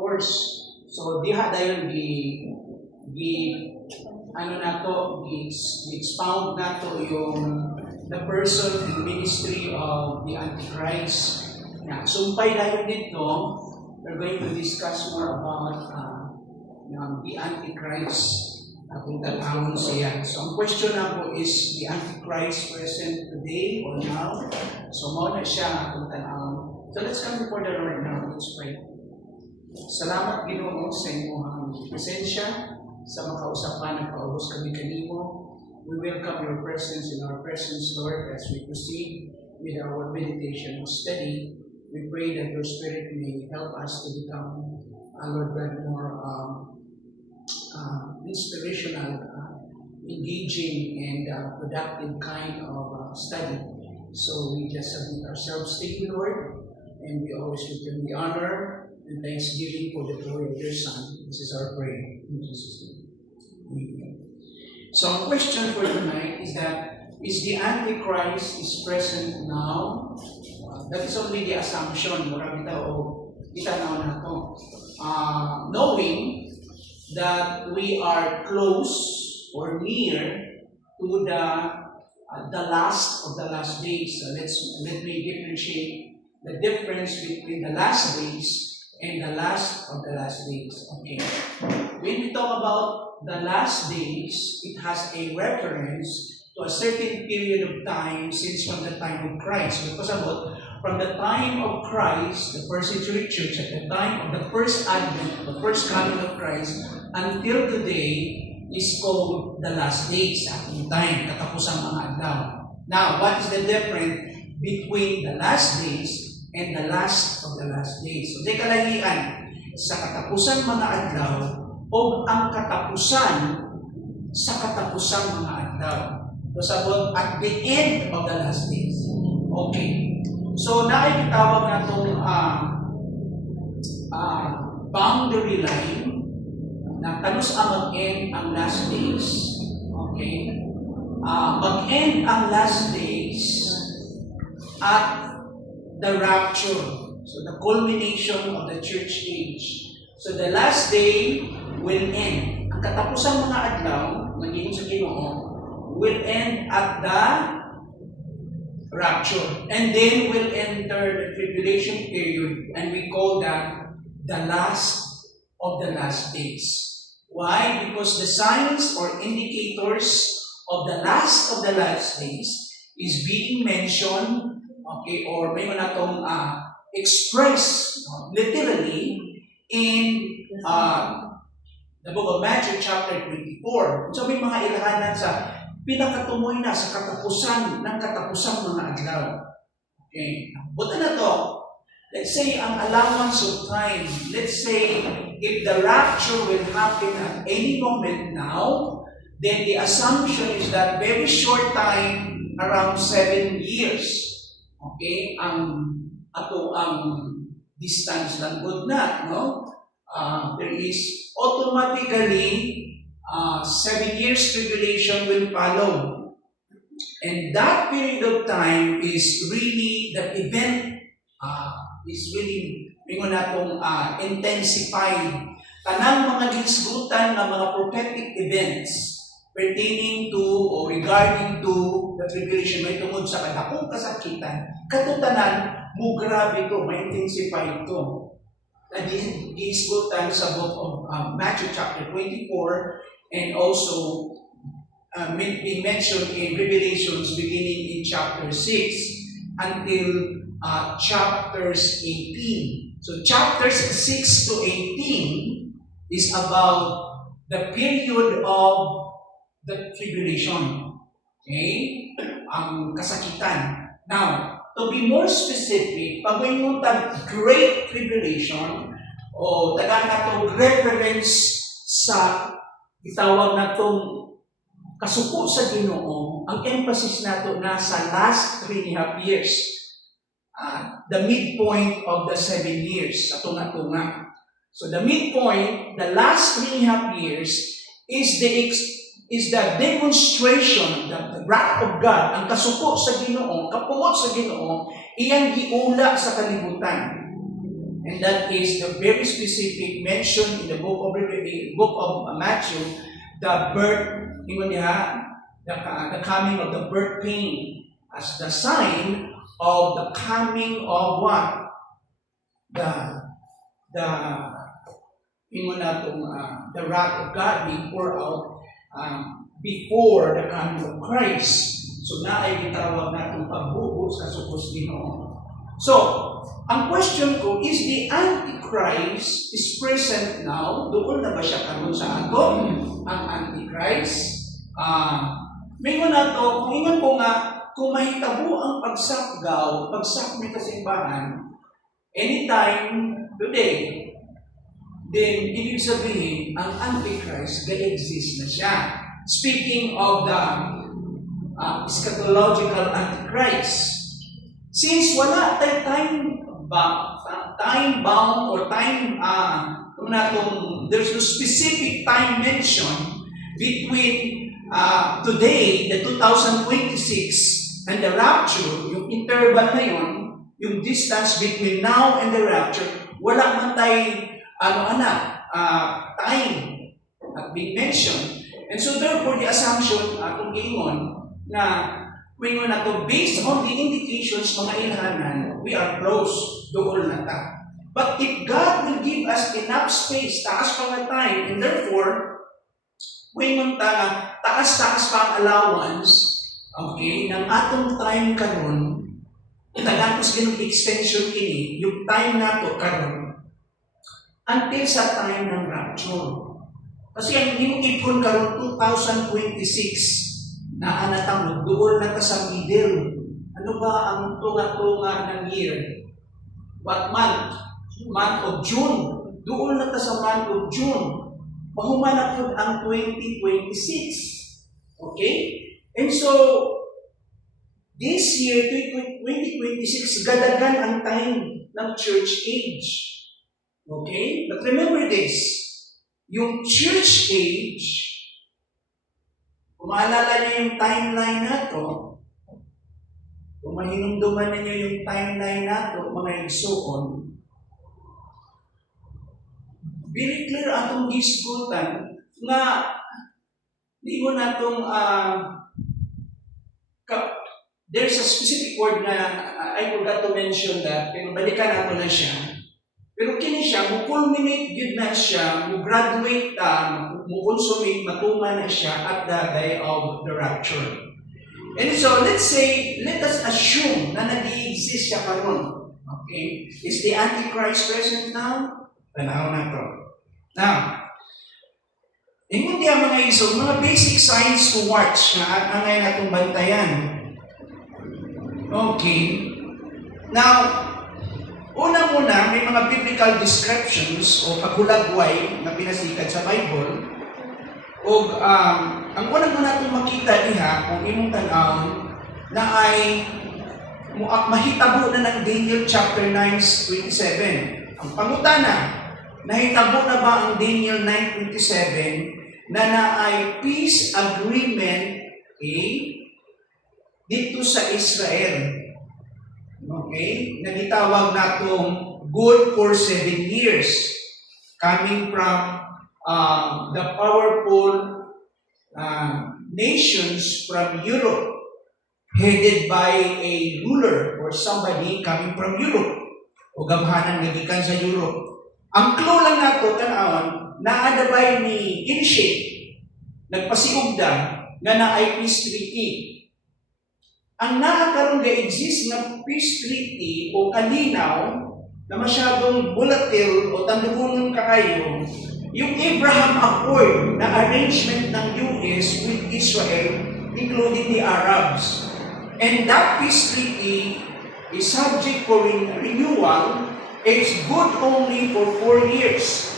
course. So diha dayon gi ano na to, expound na to yung the person and ministry of the Antichrist. Na sumpay dayon dito, we're going to discuss more about the Antichrist. Kung tatawon siya. So ang question na po is, the Antichrist present today or now? So mo na siya kung tanawon. So let's come before the Lord now. Let's pray. Salamat Ginoo sa imong presensya, sa makausapan ng paubos kami kanimo. We welcome your presence in our presence, Lord, as we proceed with our meditation study. We pray that your Spirit may help us to become, Lord God, more inspirational, engaging, and productive kind of study. So we just submit ourselves to you, Lord, and we always return the honor and thanksgiving for the glory of your Son. This is our prayer in Jesus' name. Amen. So our question for tonight is that, is the Antichrist is present now? That is only the assumption. Marami tao itanaw na to. Knowing that we are close or near to the last of the last days. So let me differentiate the difference between the last days and the last of the last days. Okay. When we talk about the last days, it has a reference to a certain period of time since from the time of Christ. Because from the time of Christ, the first century church, at the time of the first advent, the first coming of Christ, until today, is called the last days. Ating time, katapusang mga adlaw. Now, what is the difference between the last days and the last of the last days? So, di kalahian sa katapusang mga adlaw o ang katapusan sa katapusang mga adlaw. So, sabot at the end of the last days. Okay. So, nakikitawag na itong boundary line na talos ang mag-end ang last days. Okay? Mag-end ang last days at the rapture. So, the culmination of the church age. So, the last day will end. Ang katapusang mga adlaw, magiging sa Ginoo, will end at the rapture. And then we'll enter the tribulation period, and we call that the last of the last days. Why? Because the signs or indicators of the last of the last days is being mentioned, okay, or may manatong expressed literally in the book of Matthew chapter 24. So may mga ilahanan sa pinakatumoy na sa katapusan ng katapusang mga adlaw. Okay. Buta na to, let's say ang allowance of time, let's say if the rapture will happen at any moment now, then the assumption is that very short time, around 7 years. Okay, ang distance lang good na, no? There is automatically 7 years tribulation will follow. And that period of time is really, the event is really, mingon na pong intensified. Tanang mga gisgutan ng mga prophetic events pertaining to or regarding to the tribulation, may tungod sa kadakong kasakitan, katutanan, mo grabe ito, may intensify ito. Gisgutan sa book of Matthew chapter 24, and also being mentioned in Revelations beginning in chapter 6 until chapters 18. So chapters 6 to 18 is about the period of the tribulation. Okay? Ang kasakitan. Now, to be more specific, pag may great tribulation, o tagaan na itong reference sa itawag na itong kasuko sa Ginoo, ang emphasis nato nasa last 3.5 years. The midpoint of the 7 years, sa tunga-tunga. So the midpoint, the last 3.5 years, is the demonstration that the wrath of God, ang kasuko sa Ginoo, kapungot sa Ginoo, iyang giula sa kalibutan. And that is the very specific mention in the book of Matthew, the birth, the coming of the birth pain as the sign of the coming of what? The the wrath of God being poured out before the coming of Christ. So na ay gitawag natong pagbuhos sa supos Ginoo. So, ang question ko is the Antichrist is present now? Doon na ba siya karon sa aton? Ang Antichrist? Mayroon na to, kung ingon ko nga, kung mahitabo ang pagsakmit sa simbahan, anytime, today, then ibig sabihin, ang Antichrist ga-exist na siya. Speaking of the eschatological Antichrist, since wala tayo time-bound or there's no specific time mentioned between today, the 2026, and the rapture, yung interval na yun, yung distance between now and the rapture, wala man tayo time at being mentioned. And so therefore, the assumption atong giingon na when na to, based on the indications mga ilhanan, we are close doon na ta. But if God will give us enough space, taas pa nga time, and therefore, when ta taas-taas pa ang allowance, okay, ng atong time karon, tagatos ganung extension kini, yung time nato karon, until sa time ng rapture. Kasi ang ipon karon 2026, na anatang doon na ta sa middle. Ano ba ang tunga-tunga ng year? What month? Month of June. Doon na ta sa month of June. Mahuman na po ang 2026. Okay? And so, this year, 2026, gadagan ang time ng church age. Okay? But remember this, yung church age, kung maalala niyo yung timeline nato, kung mahinumduman niyo yung timeline nato, mga igsuon, very clear atong gisgutan nga di mo natong there's a specific word na I forgot to mention that, pero balikan nato na siya. Pero kini siya, mo-culminate yun na siya, mo-graduate mo-consummate, matunga na siya at the day of the rapture. And so, let us assume na nag-i-exist siya karon. Okay? Is the Antichrist present now? Tanaw na to. Now, hindi ang mga iso, mga basic signs to watch na angay natong bantayan. Okay. Now, una-muna, may mga biblical descriptions o pagulagway na pinasikat sa Bible. O ang unang-una itong makita niya, kung imong tanawon, na ay mahitabo na ng Daniel chapter 9:27. Ang pangutana, nahitabo na ba ang Daniel 9:27 na ay peace agreement dito sa Israel? Okay? Nagitawag natong good for 7 years. Coming from the powerful nations from Europe, headed by a ruler or somebody coming from Europe, o gamhanan nga gikan sa Europe. Ang clue lang nato tanawon, naadabay ni Inshake, nagpasiugda nga naay peace treaty. Ang naakaroon ga-exist na peace treaty o kalinaw na masyadong volatile o tandugunon kaayo, yung Abraham Accord na arrangement ng US with Israel, including the Arabs. And that peace treaty is subject for renewal. It's good only for 4 years.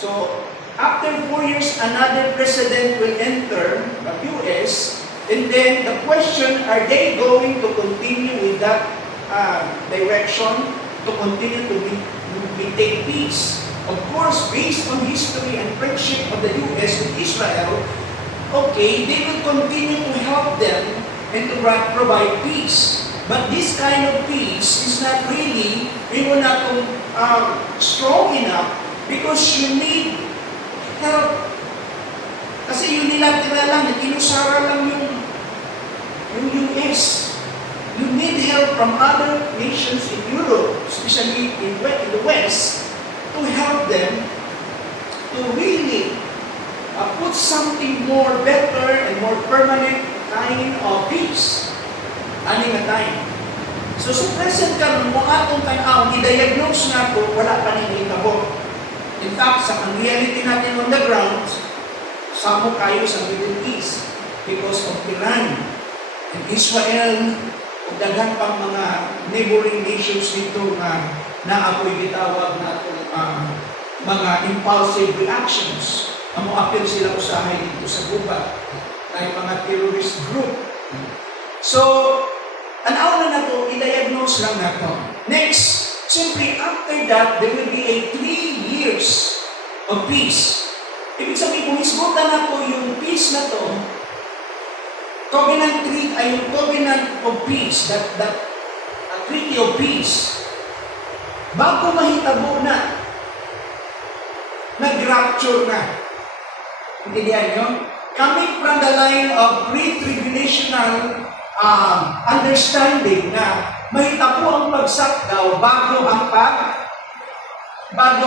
So, after 4 years, another president will enter the US. And then the question, are they going to continue with that direction, to continue to maintain peace? Of course, based on history and friendship of the US with Israel, okay, they will continue to help them and to provide peace. But this kind of peace is not really, strong enough because you need help. Kasi unilateral lang, inusara lang yung US. You need help from other nations in Europe, especially in the West, to help them to really put something more better and more permanent kind of peace. Ani nga time. So sa present karon mo atong tan-aw i-diagnose nga ko wala pa ni hitabo. In fact, sa ang reality natin on the ground, samo kayo sa Middle East because of Iran and Israel o daghan pang mga neighboring nations dito nga naapoy gitawag natong mga impulsive reactions. Amo apil sila usahay dito sa gubat na mga terrorist group. So, tanaw na nato, i-diagnose lang nato. Next, simply after that, there will be a 3 years of peace. Ibig sabihin, kung isbutan na po yung peace na to, covenant treaty ay yung covenant of peace, that treaty of peace, bago mahitabo na, nag-rapture na. Intindihan nyo? Coming from the line of pre-tribulational understanding na mahitabo ang pagsakdaw bago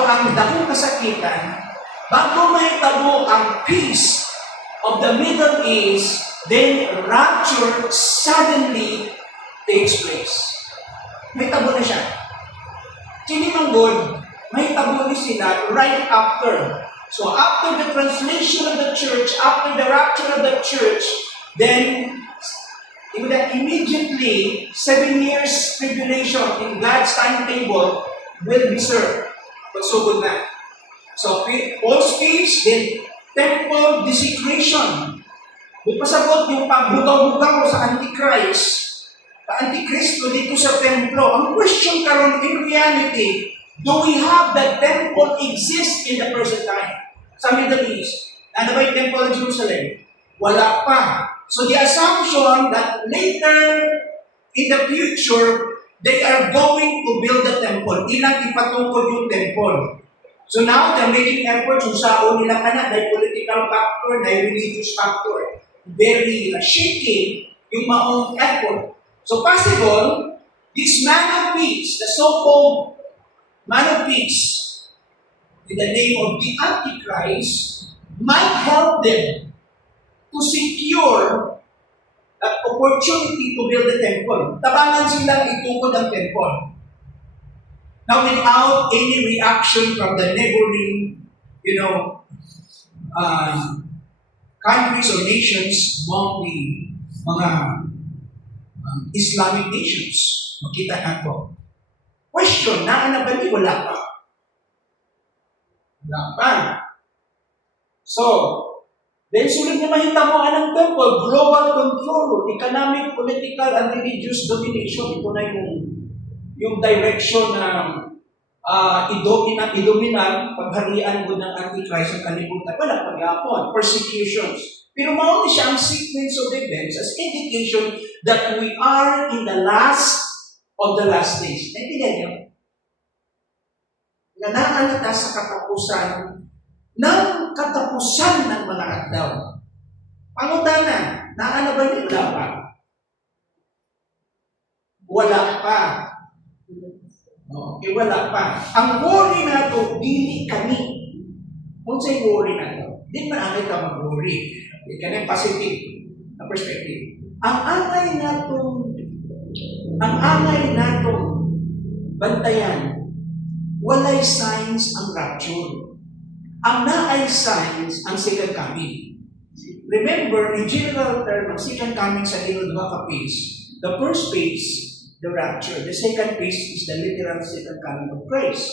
ang dakong kasakitan, bago mahitabo ang peace of the Middle East, then rapture suddenly takes place. Mahitabo na siya. Sinimanggod, mahitabo ni sila right after. So after the translation of the church, after the rapture of the church, then immediately 7 years tribulation in God's timetable will be served. Pagsugod na. So, false peace, then temple desecration. Bupasagot yung pagbutaw-butaw sa Antichrist, Antikristo dito sa templo. Ang question karon in reality, do we have the temple exist in the present time? Sa Middle East, ano ba yung temple of Jerusalem? Wala pa. So the assumption that later in the future, they are going to build the temple. Ilang ipatungkol yung temple. So now, they're making efforts kung saan nila ka na, dahil political factor, dahil religious factor. Very shaky yung maong effort. So possible, this man of peace, the so-called man of peace, in the name of the Antichrist, might help them to secure that opportunity to build the temple. Tabangan silang itukod ang temple. Now, without any reaction from the neighboring, countries or nations among the mga Islamic nations, makita nato. Question, na ba ni wala pa? Wala pa. So, then sulit na mahitamo anong temple, global control, economic, political, and religious domination. Ito na yung direction na idominan, pagharian mo ng Antichrist ang kalibutan. Wala pagyapon, persecutions. Pero mauni siya ang sequence of events as indication that we are in the last of the last days. Naintindihan niyo? Nanaalata sa katapusan ng mga adlaw. Pangutana, naano ba niyo pa? Wala pa. Okay, wala pa. Ang worry na ito, dili kami. Kung sa'y worry na ito, di man angay ka mag-worry. Di ka na positive na perspective. Ang angay na itong bantayan, walay signs ang rapture. Ang naay signs ang second coming. Remember, in general term, ang second coming sa ilo duha ka phase. The first phase, the rapture. The second phase is the literal second coming of Christ.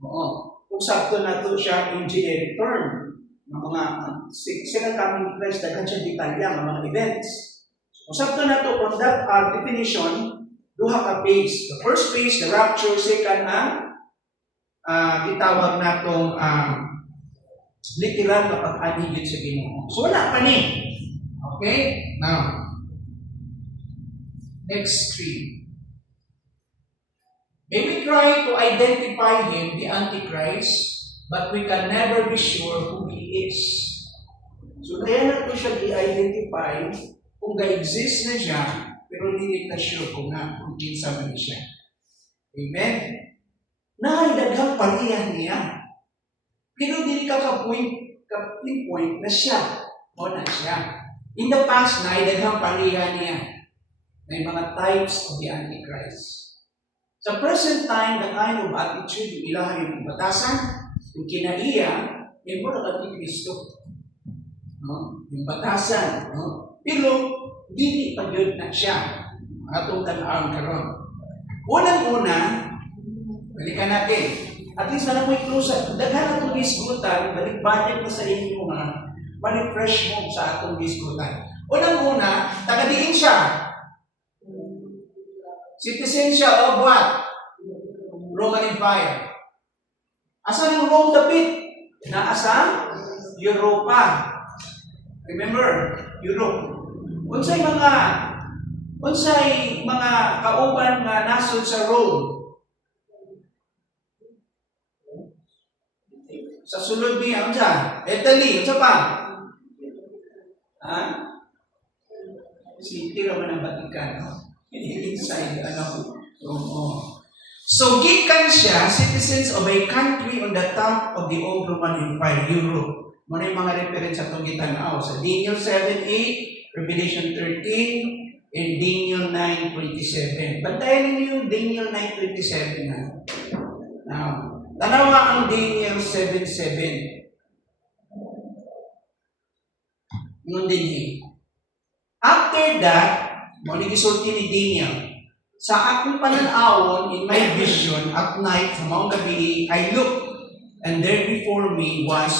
Oo. Kung sakto na ito siya in generic term, ng mga second coming of Christ, daghan siya detalya ng mga events. Kung sakto na ito, from that definition, duha ka phase. The first phase, the rapture. Second, itawag na itong literal na pag-anigid sa Ginoo. So wala pa ni. Okay? Now, next 3. May we try to identify him, the Antichrist, but we can never be sure who he is. So, kaya natin siya i-identify kung ga-exist na siya, pero hindi ka sure kung kinsa man siya. Amen? Naidaghang parihan niya. Pero hindi ka ka-pinpoint na siya. O na siya. In the past, naidaghang parihan niya. May mga types of the Antichrist. Sa present time, the kind of attitude, yung ilahan yung batasan, yung kinaiya, yung mura ka Kristo. No? Yung batasan. No? Pero, dili pa yun na siya. Atong tanawang karon. Unang-una, balikan natin. At least na may close. Daghan atong disgutan, balik-balik na sa inyo mga ma-refresh mo sa atong disgutan. Unang-una, taga-diin siya. Citizen siya of what? Roman Empire. Asan yung Rome dapit? Naasa? Europa. Remember, Europe. Unsay mga kauban nga nasod sa Rome? Sa sulod niya, unsa? Italy, unsa pa? Ha? City raman ang Vatican, no? Inside, So, gikan siya, citizens of a country on the top of the old Roman Empire, Europe. Muna yung mga reference sa itong gitanaw. Sa Daniel 7:8, Revelation 13, and Daniel 9:27. Bantayan ninyo yung Daniel 9:27 na. Now, tanawa ang Daniel 7:7. Nung din after that, muna gisulti ni Daniel, sa akong pananawon in my vision at night sa maong gabi, I looked, and there before me was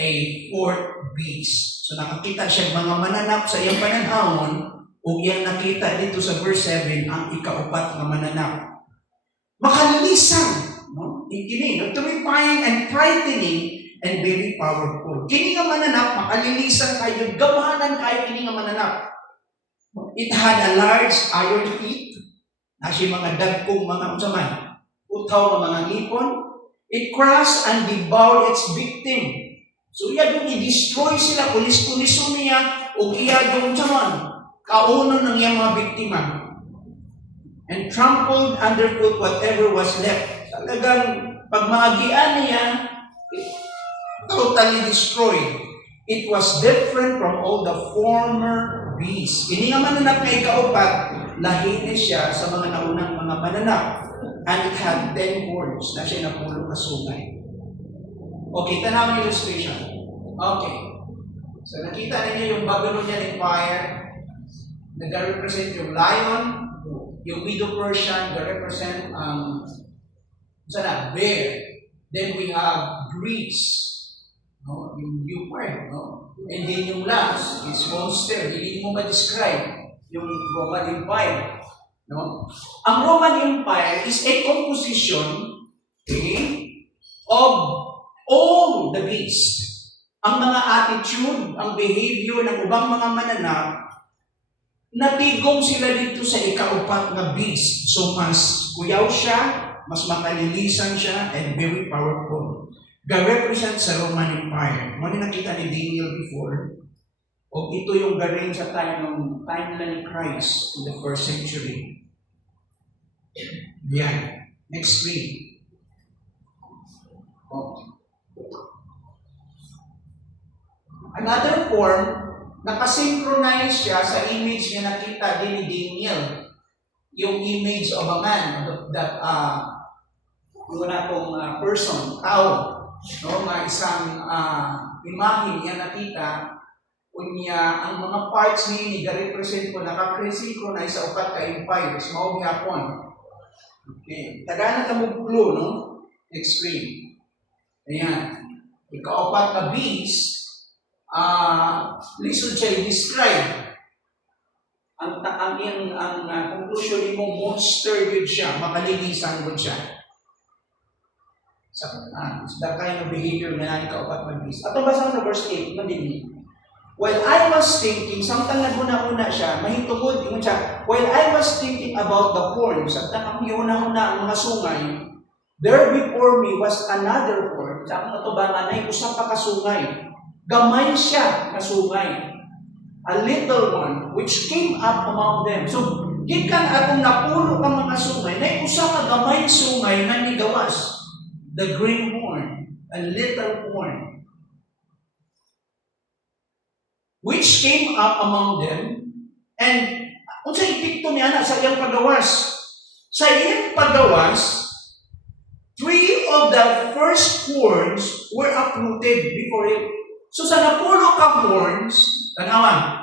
a fourth beast. So nakakita siya mga mananap sa iyang pananawon, o iyang nakita dito sa verse 7, ang ikaupat na mananap. Makalilisan, no? Ikini, terrifying and frightening and very powerful. Kini nga mananap, makalilisan kayo, gamanan kayo kini nga mananap. It had a large iron teeth, na siya mga dagkong mga unsaman, utaw ng mga ngipon. It crushed and devoured its victim. So iya doon i-destroy sila, kulis-kuliso niya, o iya doon unsaman, kauno ng iyang mga biktima. And trampled underfoot whatever was left. Talagang pagmaagian niya, it totally destroyed. It was different from all the former beasts. Kini nga mananap nga ikaupat, lahi siya sa mga naunang mga mananap. And it had 10 horns na siya napulo kasungay. Okay, tanawin yung illustration. Okay. So nakita ninyo yung Babylonian Empire, nag-represent yung lion, yung Medo-Persian, nag-represent bear. Then we have Greece, no? Yung Euphrates, no? And then yung last is monster. Hindi mo ma-describe yung Roman Empire. No? Ang Roman Empire is a composition, okay, of all the beasts. Ang mga attitude, ang behavior ng ubang mga mananap, natigong sila dito sa ikaupat na beast. So mas kuyaw siya, mas makalilisan siya, and very powerful. Ga-represent sa Roman Empire. Muna nakita ni Daniel before, o ito yung garing sa time na ni Christ in the first century. Yan. Next screen. Okay. Another form, nakasynchronize siya sa image na nakita din ni Daniel. Yung image of a man, that person, tao, no, nga isang imahe niya nakita, kunya ang mga parts ni ga-represent ko, nakasynchronize sa upat ka empires, maong Japon. Okay. Tagana ka mo clue, no? Next screen. Ayan. Ikaapat na beast, lisod siya i-describe. Ang conclusion ni mo, monster yun siya, makalinisan yun siya. It's that kind of behavior na ikaapat na beast. Ato basa sa verse 8, mandini. while I was thinking, samtang naguna-una siya, mahintungod, ingon siya, while I was thinking about the horns, samtang ang iuna-una ang mga sungay, there before me was another horn. Sa akong atubangan ay usa pa ka sungay. Gamay siya na sungay. A little one which came up among them. So, gikan atong napuno ka mga sungay, na usa ka gamay sungay na nigawas. The green horn, a little horn, which came up among them, and unsa ipikto niya na sa iyang pagawas? Sa iyang pagawas, 3 of the first horns were uprooted before it. So sa napuno ka horns, tanawan,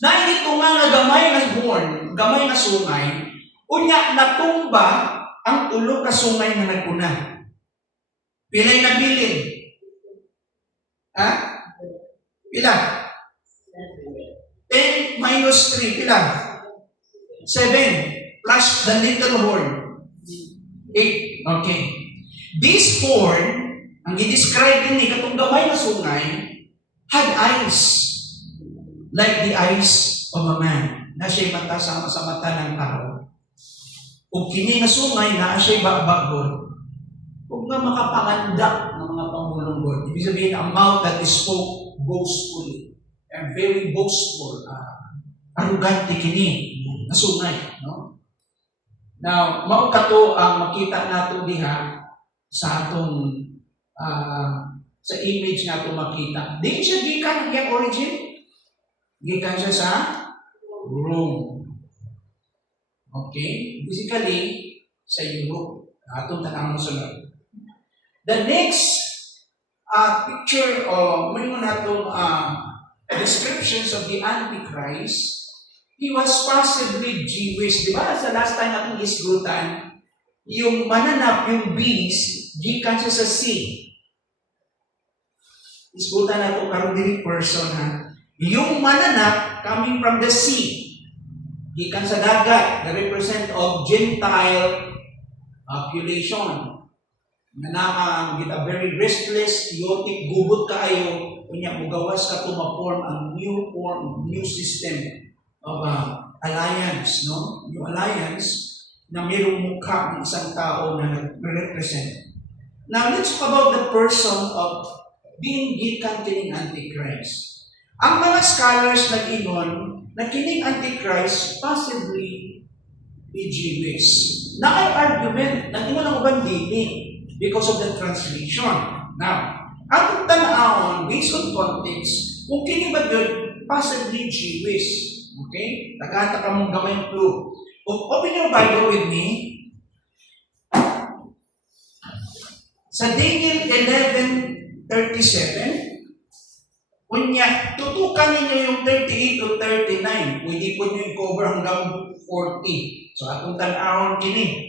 na ito nga gamay na horn, gamay na sungay, unya natumba ang ulo ka sungay na naguna. Pilay na bilin? Ha? Pila? 10 minus 3, pila? 7 plus the little horn. 8. Okay. This horn, ang i-describe ni katong gamay na sungay, had eyes like the eyes of a man. Na siya'y mata sa mata ng tao. Kung kini na sungay na siya'y bagbagod, kung nga makapangandak ng mga pangulong God. Ibig sabihin, a mouth that is spoke boastfully. And very boastful. Arrogante kini na sungay. No? Now, mao kato ang makita nato diha sa atong sa image na atong makita. Di siya gikan ang origin. Gikan siya sa Rome. Okay? Basically, sa Europe. Atong tanang sunod. The next picture o may mga natong descriptions of the Antichrist, he was possibly Jewish. Di ba? Sa last time natin isgutan, yung mananap, yung beast, gikan siya sa sea. Isgutan na ito karong dili person ha. Yung mananap coming from the sea, gikan sa dagat, the represent of Gentile population. Na kita very restless, chaotic, gubot kaayo, kunya mugawas ka to ma-form ang new system of alliance, no? New alliance na mayroong mukha ng isang tao na represent. Now, let's talk about the person of being gikan kining Antichrist. Ang mga scholars nag-ingon na kining Antichrist possibly be Jewish. Na ay argument, nag-ingon ang uban dili because of the translation. Now, atong tan-awon, based on context, kung kini ba yun, possibly Jewish. Okay? Nagkata ka mong gamay clue. Open your Bible with me. Sa Daniel 11:37, kunya, tutukan ninyo yung 38 to 39. Pwede po nyo i-cover hanggang 40. So, atong tan-awon kini.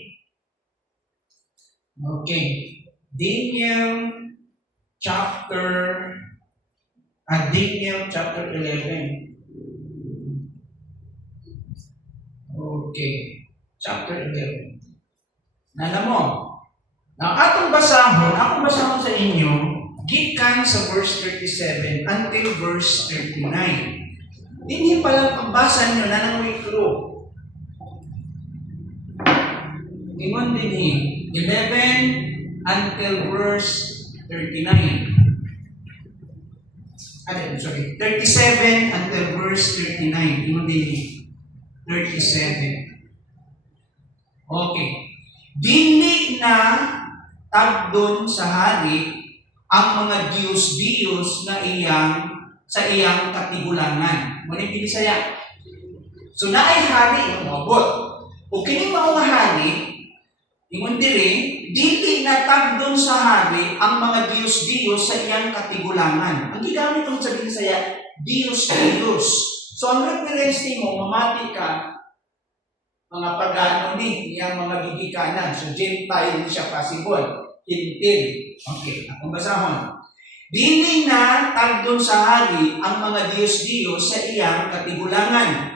Okay. Daniel chapter 11. Okay. Chapter 11. Nala mo. Now, akong basahon sa inyo, gikan sa verse 37 until verse 39. Hindi palang pagbasa nyo na nang may clue. Ingon din 11 until verse 39. 37 until verse 39. Ingon din 37. Okay. Dili na tagdon sa hari ang mga Diyos na sa iyang katigulangan. Muna pinisaya. So naay hari umabot. O kining mga hari, ingon diri, dili na tagdon sa hari ang mga Diyos sa iyang katigulangan. Ang gigamit ng sa pinisaya, Diyos. So ang reference mo, mamati ka, mga pagano niyang mga gigikanan. So Gentile siya possible. Hintil. Okay, akong basahon. Dili na tagdon sa hari ang mga Diyos sa iyang katigulangan.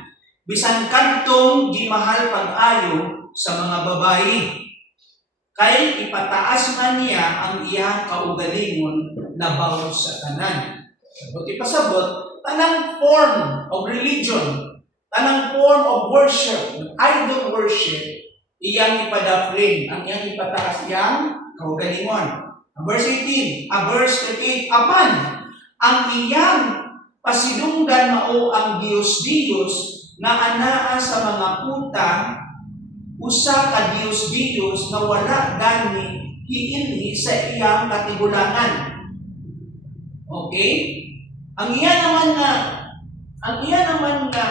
Bisan kadtong gimahal pag-ayo sa mga babae. Kay ipataas man niya ang iyang kaugalingon na bawat sa tanan. Sabot ipasabot, tanang form of religion, tanang form of worship, idol worship, iyang ipadaprin, ang iyang ipataas iyang kaugalingon. Verse 18, verse 38, apan, ang iyang pasidunggan mao ang Dios-Dios na anaa sa mga puta, usa ka Dios-Dios na wala gani hiinhi sa iyang katigulangan. Okay? Ang iya naman nga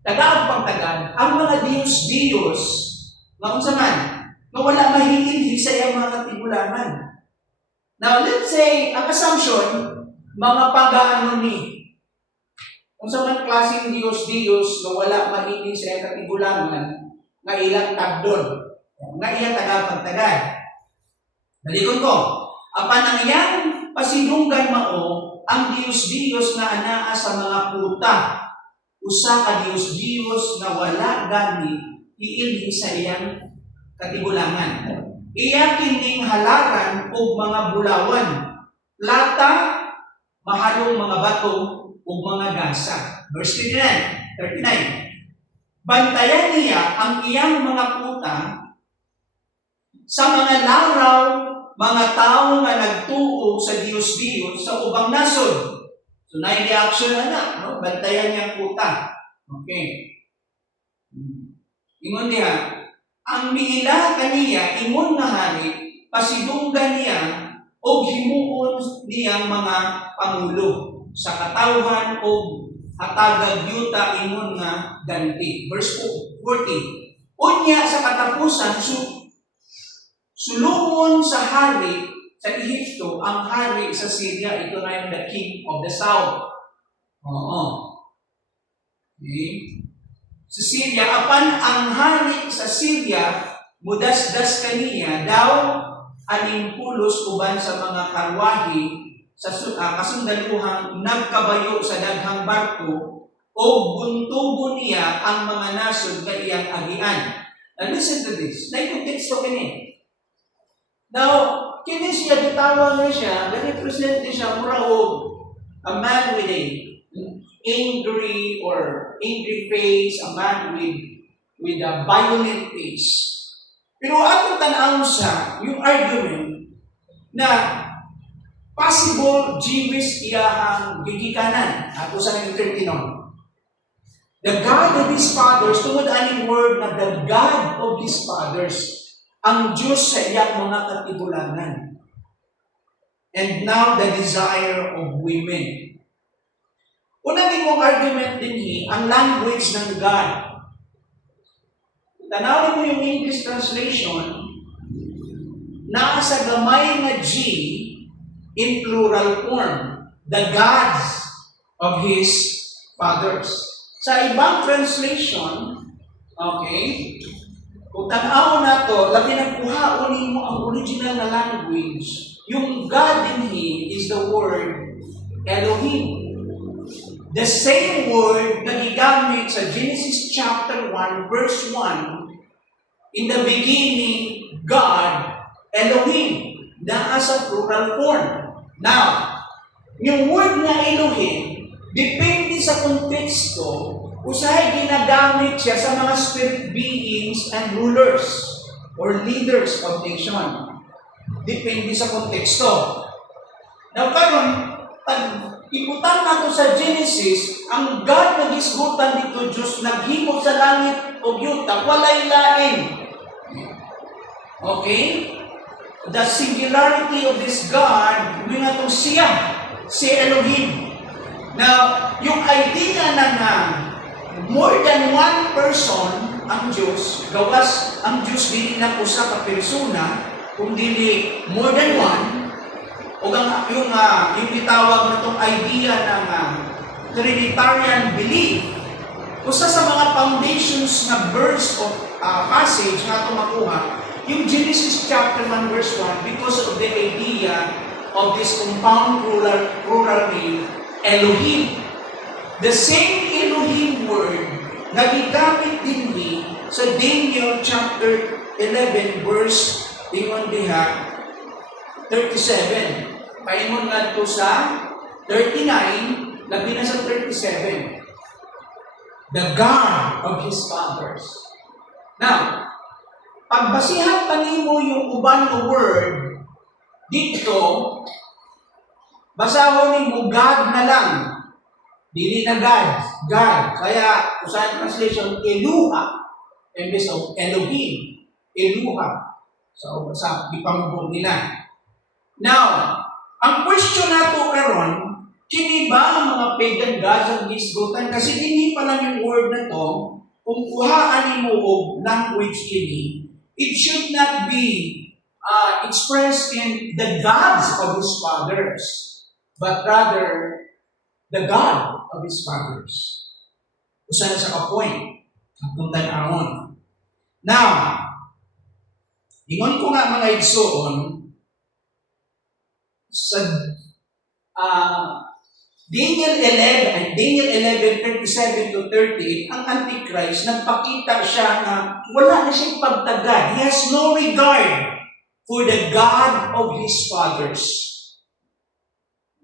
tagaag pagtagad, ang mga Dios-Dios nga unsa man nga wala mahiinhi sa iyang mga katigulangan. Now, let's say, ang assumption, mga pag-ano ni, kung sa man klaseng Diyos-Diyos na wala mahilig sa katigulangan, nga ilang tagdon, nga ilang tagapagtagad. Nalikon ko, apan ang iyang pasidunggan mao, ang Diyos-Diyos na anaa sa mga puta, usa ka Diyos-Diyos na wala gani iilhi sa iyang katigulangan. Iya kining halaran o mga bulawan, plata, mahalong mga bato o mga gasa. Verse 39. Bantayan niya ang iyang mga puta sa mga laraw, mga tao nga nagtuo sa Diyos-Diyos sa ubang nasod. So, na-reaction na, no? Bantayan niya ang puta. Okay. Ingon niya, ang miila kaniya, ingon nga hari, pasidunggan niya o himuon niyang mga pangulo sa katawhan o hatagag yuta ingon nga ganti. Verse 40. Unya sa katapusan, sulungon sa hari sa Ehipto, ang hari sa Syria, ito na yung the king of the south. Oo. Okay. Sa Syria, apan ang hari sa Syria, mudasdas kaniya daw animpulos uban sa mga karwahi sa kasundaluhang nagkabayo sa daghang barko o buntubo niya ang mga nasod nga iyang agian. Now listen to this. Naikonteksto kini. Now, kini siya gitawag na siya, represent siya mura a man with a angry face, a man with a violent face. Pero ato tanaw sa yung argument na possible Jewish iyahang gigikanan. Ato sa nang 39. The God of his fathers, tungod aning word na the God of his fathers, ang Diyos sa iyang mga katigulangan. And now the desire of women. Una din mong argument din ang language ng God. Tanawin mo yung English translation, nasa gamay na G in plural form, the gods of his fathers. Sa ibang translation, okay, kung tanaw na to, labi nagkuhaonin mo ang original na language, yung God in him is the word Elohim. The same word na gigamit sa Genesis chapter 1, verse 1, in the beginning, God, Elohim, na sa plural form. Now, yung word na Elohim, depende sa konteksto, usahay ginagamit siya sa mga spirit beings and rulers or leaders of nation. Depende sa konteksto. Now, karon, iputan nato sa Genesis, ang God nagisgutan dito Diyos, naghimo sa langit o yuta, walay lain. Okay? The singularity of this God, yung atong siya, si Elohim. Now, yung idea na more than one person ang Diyos, gawas ang Diyos dili na usa ka persona, kung dili more than one, o yung itawag na itong idea ng Trinitarian belief, usa sa mga foundations na verse of passage na ito makuha, yung Genesis chapter 1 verse 1, because of the idea of this compound plural name, Elohim. The same Elohim word na gigamit din sa Daniel chapter 11 verse ingon diha 37. Paingon nga ito sa 39, Labi na sa 37. The God of his fathers. Now, pagbasihan pa nimo yung uban na word dito, basahon nimo God na lang. Dili na God. God. Kaya, usahay translation, Eluha. Imbes of Elohim. Eluha. Sa ipamubog nila. Now, ang question nato karon, kini ba ang mga pagan gods ang gisgutan? Kasi hindi pa lang yung word na to, kung kuhaan mo og language kini, it should not be expressed in the gods of his fathers, but rather the God of his fathers. Usa na sa ka-point. Atong tan-awon. Now, ingon ko nga mga igsoon, sa Daniel 11:37 to 38, ang Antichrist, nagpakita siya na wala na siyang pagtagad. He has no regard for the God of his fathers,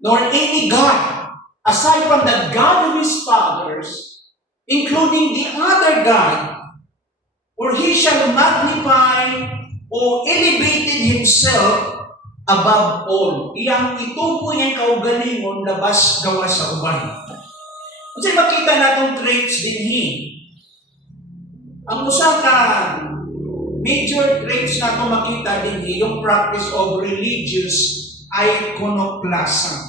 nor any God, aside from the God of his fathers, including the other God, or he shall magnify or elevated himself above all. Iyang itupo niyang kaugalingon labas gawa sa uban. Kasi makita natong traits dinhi. Ang usa ka major traits na ito makita dinhi, yung practice of religious iconoclasm.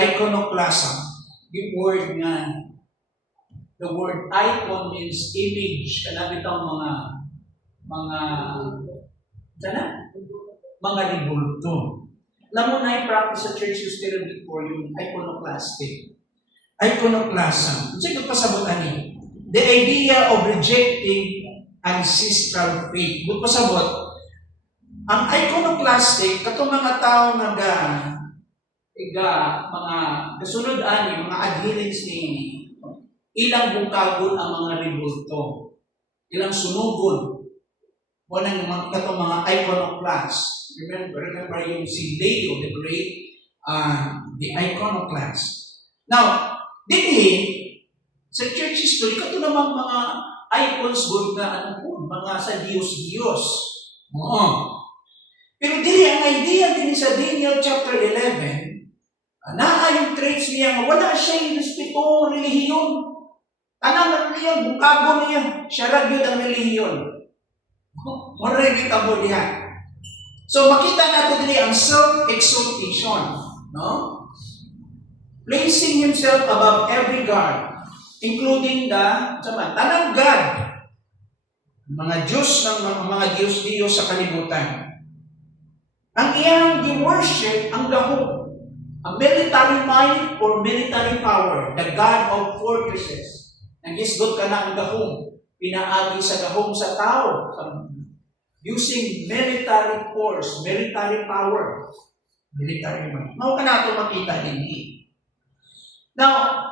Iconoclasm. Yung word nga, the word icon means image. Kanabi itong mga ribulto. Alam mo na yung practice sa church history before yung iconoclastic. Iconoclasm. Kasi magpasabutan niya. The idea of rejecting ancestral faith. Magpasabot. Ang iconoclastic, katong mga tao nga mga kasunod ani, mga adherents ni ilang bungkagon ang mga ribulto. Ilang sunugon. O nang katong mga iconoclasts. Remember yung si Leo the Great, the iconoclast. Now, dinhi, sa church history, kato namang mga icons good na mga sa Diyos-Diyos. Oo. Pero dili, ang idea din sa Daniel chapter 11, yung traits niya, wala siyang respeto, relihiyon. Tanang na relihiyon, bukago niya, siya ragyod ang relihiyon. Maray kitabo niya. So makita natin din ang self-exaltation, no? Placing himself above every God, including tanang God, mga Diyos ng mga Diyos-Diyos sa kalibutan. Ang iyang gi-worship ang gahom, a military might or military power, the God of fortresses. Nagisgot ka na ang gahom, pinaagi sa gahom sa tao, using military force, military power, military might. Mao ka na ito makita din. Now,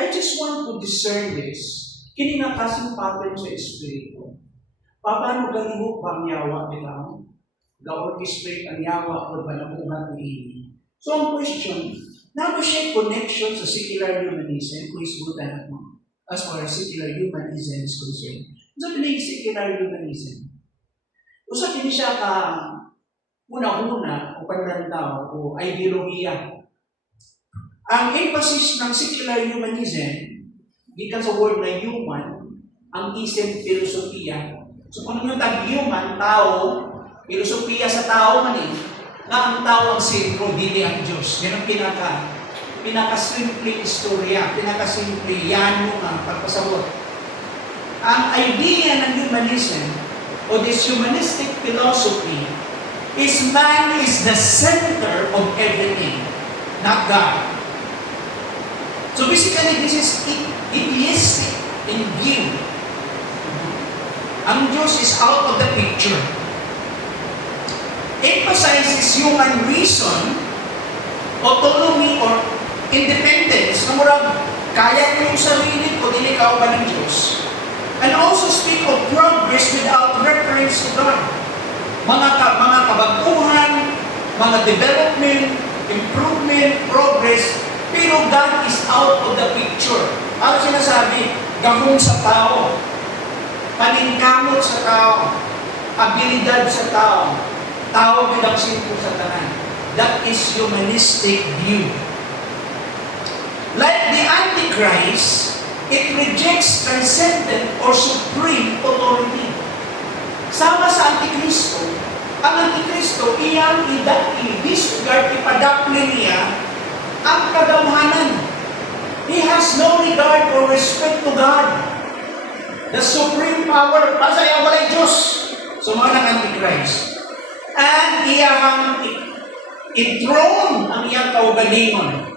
I just want to discern this. Kini na kasing pattern sa Espiritu. Paano galihok ba ang yawa bitaw? Ga-orchestrate ang yawa o banabuhat ni ini. So ang question, na ba siya connection sa secular humanism kung isbutan mo? As far as secular humanism is concerned. Sa piling secular humanism, usa kini siya ka una-una o panlantaw o ideolohiya. Ang emphasis ng secular humanism, gikan sa word na human, ang isip filosofiya. So kung yung tag-human, tao, filosofiya sa tao man na ang tao ang sentro, dili ang Diyos. Yan ang pinaka-simple istorya, pinaka-simple yano ang pagpasabot. Ang idea ng humanism, o this humanistic philosophy, is man is the center of everything, not God. So basically, this is atheistic in view. Ang Diyos is out of the picture. Emphasizes human reason, autonomy, or independence. Na murag, kaya ko yung sarili ko, dili ka ba ng Diyos. And also speak of progress without reference to God. Mga kabaguhan, mga development, improvement, progress, Pero God is out of the picture. Ano sinasabi? Gahong sa tao, paningkamot sa tao, abilidad sa tao, tao bilang sinto sa tanan. That is humanistic view. Like the Antichrist, it rejects transcendent or supreme authority. Sama sa Antikristo, ang Antikristo, iyang i-disregard, ipadapli niya ang kadamhanan. He has no regard or respect to God. The supreme power, masaya walay Diyos. So mga ng Antichrist. And iyang enthroned ang iyang kaugalingon.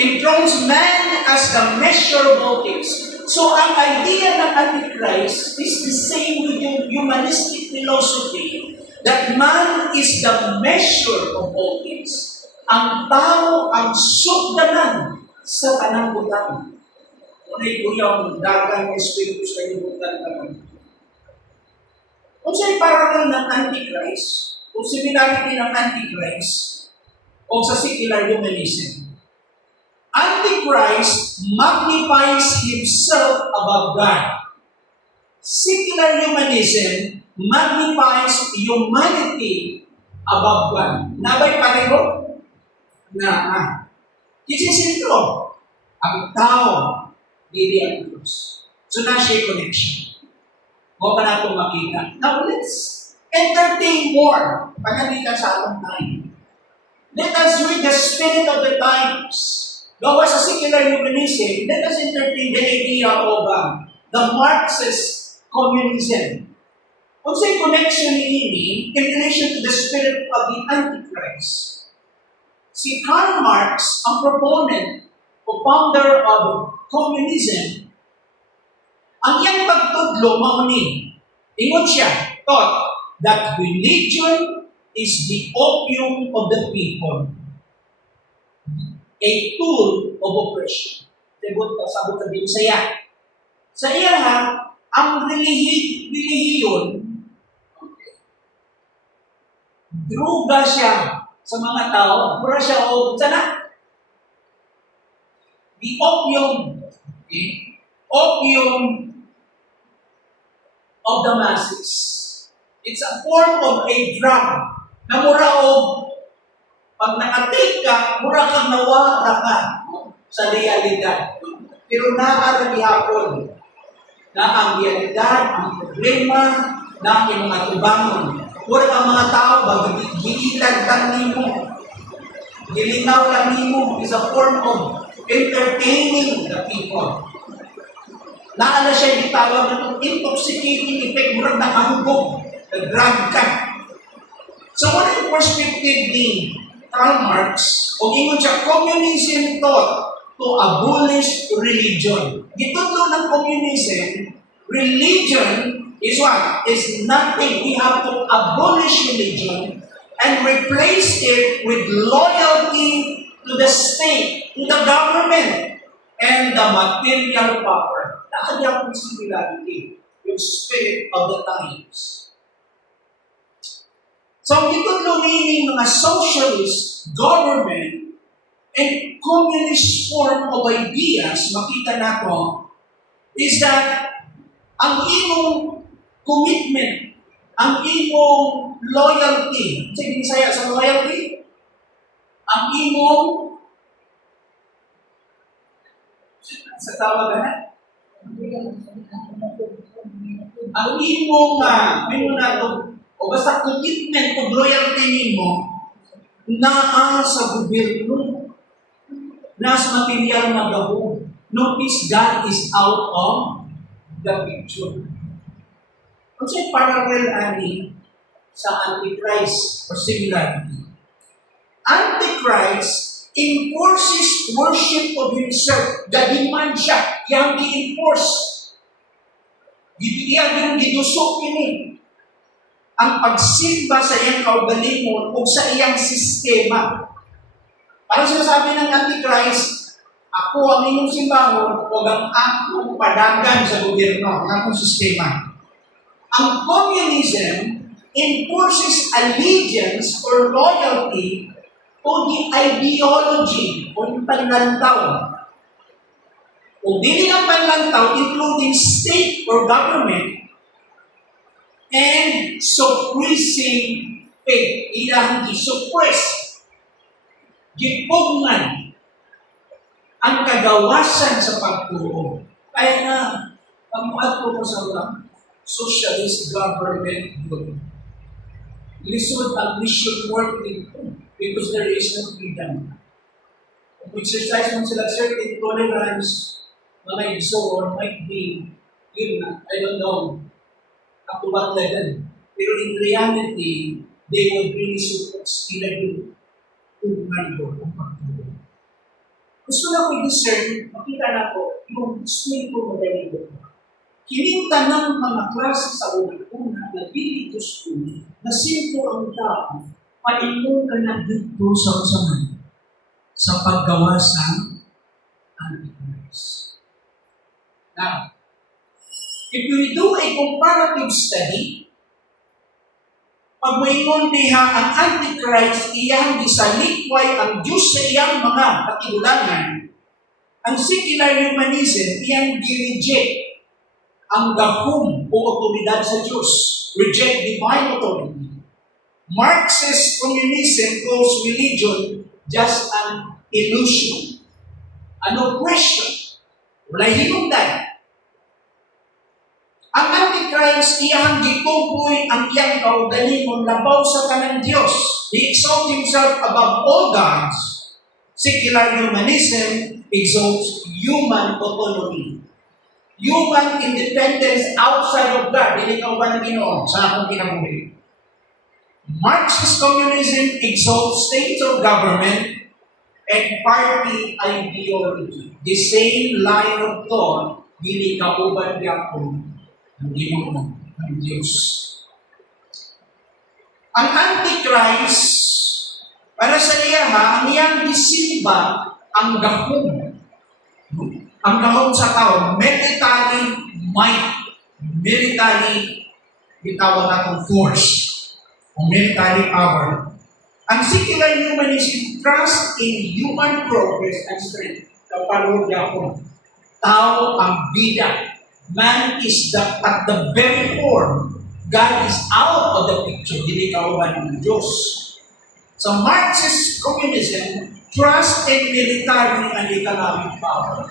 Enthrones man as the measure of all things. So ang idea ng Antichrist is the same with yung humanistic philosophy that man is the measure of all things. Ang tao ang sugdanan sa tanang butang. Unay po yung dagang espiritu sa inyong butang naman. Kung sa'y parallel ng Antichrist, kung similarity ng Antichrist, o sa secular humanism, Antichrist magnifies himself above God. Secular humanism magnifies humanity above God. Nabay pareho? Kisisintro, ang tao, dili ang Diyos. So na siya connection. Huwag pa natin makita. Now let's entertain more. Pagkakita sa atong time. Let us read the spirit of the times. Gawa sa secular humanism, let us entertain the idea of the Marxist communism. Kung sa'y connection ini in relation to the spirit of the Antichrist. Si Karl Marx, ang proponent o founder of communism, ang iyang pagtudlo mauni, ingon siya, taught that religion is the opium of the people. A tool of oppression. Sabot ka din saya. Sa iya ang relihiyon, druga siya sa mga tao. Mura siya o sana. The opium, opium of the masses. It's a form of a drug na mura o pag nakatake ka, mura kang nawara ka sa realidad. Pero naarami hapon na ang realidad, ang problema, na ang mga tubangon. Mura ang mga tao, giilan lang nimo. Gilinaw lang nimo is a form of entertaining the people. Naala siya itawag ng intoxicating effect, mura nakahubog, nag-drug ka. So what is the perspective ni Karl Marx, o ingon siya, communism taught to abolish religion. Gitudlo ng communism, religion is what? Is nothing. We have to abolish religion and replace it with loyalty to the state, to the government, and the material power. Nakanya po similarity, yung spirit of the times. So, gitudlo meaning mga socialist government and communist form of ideas, makita nato, is that ang imong commitment, ang imong loyalty, sige Bisaya sa loyalty, ang imong sa tawag na, ang imong minun nato, o basta commitment o loyalty mo naa sa gobyerno, nasa material na gabong. Notice God is out of the picture. Kung sa'y parallel ani sa Antichrist or similarity. Antichrist enforces worship of himself. Gadiman siya, yang di-enforce. Iyang gidusok ini. Ang pagsimba sa iyang kaugalingon o sa iyang sistema. Parang sinasabi ng Antichrist, ako ang inyong simbahon o ang akong padagan sa gobyerno, ang akong sistema. Ang communism enforces allegiance or loyalty o the ideology o yung panlantaw. O dili ang panlantaw, including state or government, and suppressing faith. Ilang suppress, gipungan ang kagawasan sa pagtuo. Kaya nga, pamuat ko sa ulang, socialist government good. Lisod ang mission work dito because there is no freedom. Kung exercise mo sila certain tolerance, mga igsoon might be, yun na, I don't know, up to what level. Pero in reality, they will really support sila yun kung nandun ang pagtuloy. Gusto na ko i-discern, makita na ko yung spiritual modeling ko. Kining tanang mga klase sa una-una na dili gusto na simple ang tao, paingon ka na dito sa usaman sa paggawa sa Antichrist. Now, if we do a comparative study, pag maingon diha ang Antichrist, iyang gisalikway ang Diyos sa iyang mga katigulangan, ang secular humanism, iyang gi-reject ang gahom o otoridad sa Diyos, reject divine authority. Marxist communism calls religion just an illusion, an oppression, wala hinungdan. Ang Antichrist, iyang gituboy ang iyang kaugalingon labaw sa kanang Diyos. He exalts himself above all gods. Secular humanism exalts human autonomy. Human independence outside of God. Dili ka ba ng Ginoo sa akong kinabuhi? Marxist communism exalts state of government and party ideology. The same line of thought, dili ka uban gyapon ang Ginoo ng Diyos. Ang Antichrist, para sa iya ang iyang gisimba ang gahom. Ang gahom sa tao, military might, military, bitawag natong force, o military power. Ang secular humanism trust in human progress and strength. Kapalod ako, tao ang bida. Man is at the very core. God is out of the picture. Dili kauban ng Diyos. Sa Marxist communism, trust in military and economic power.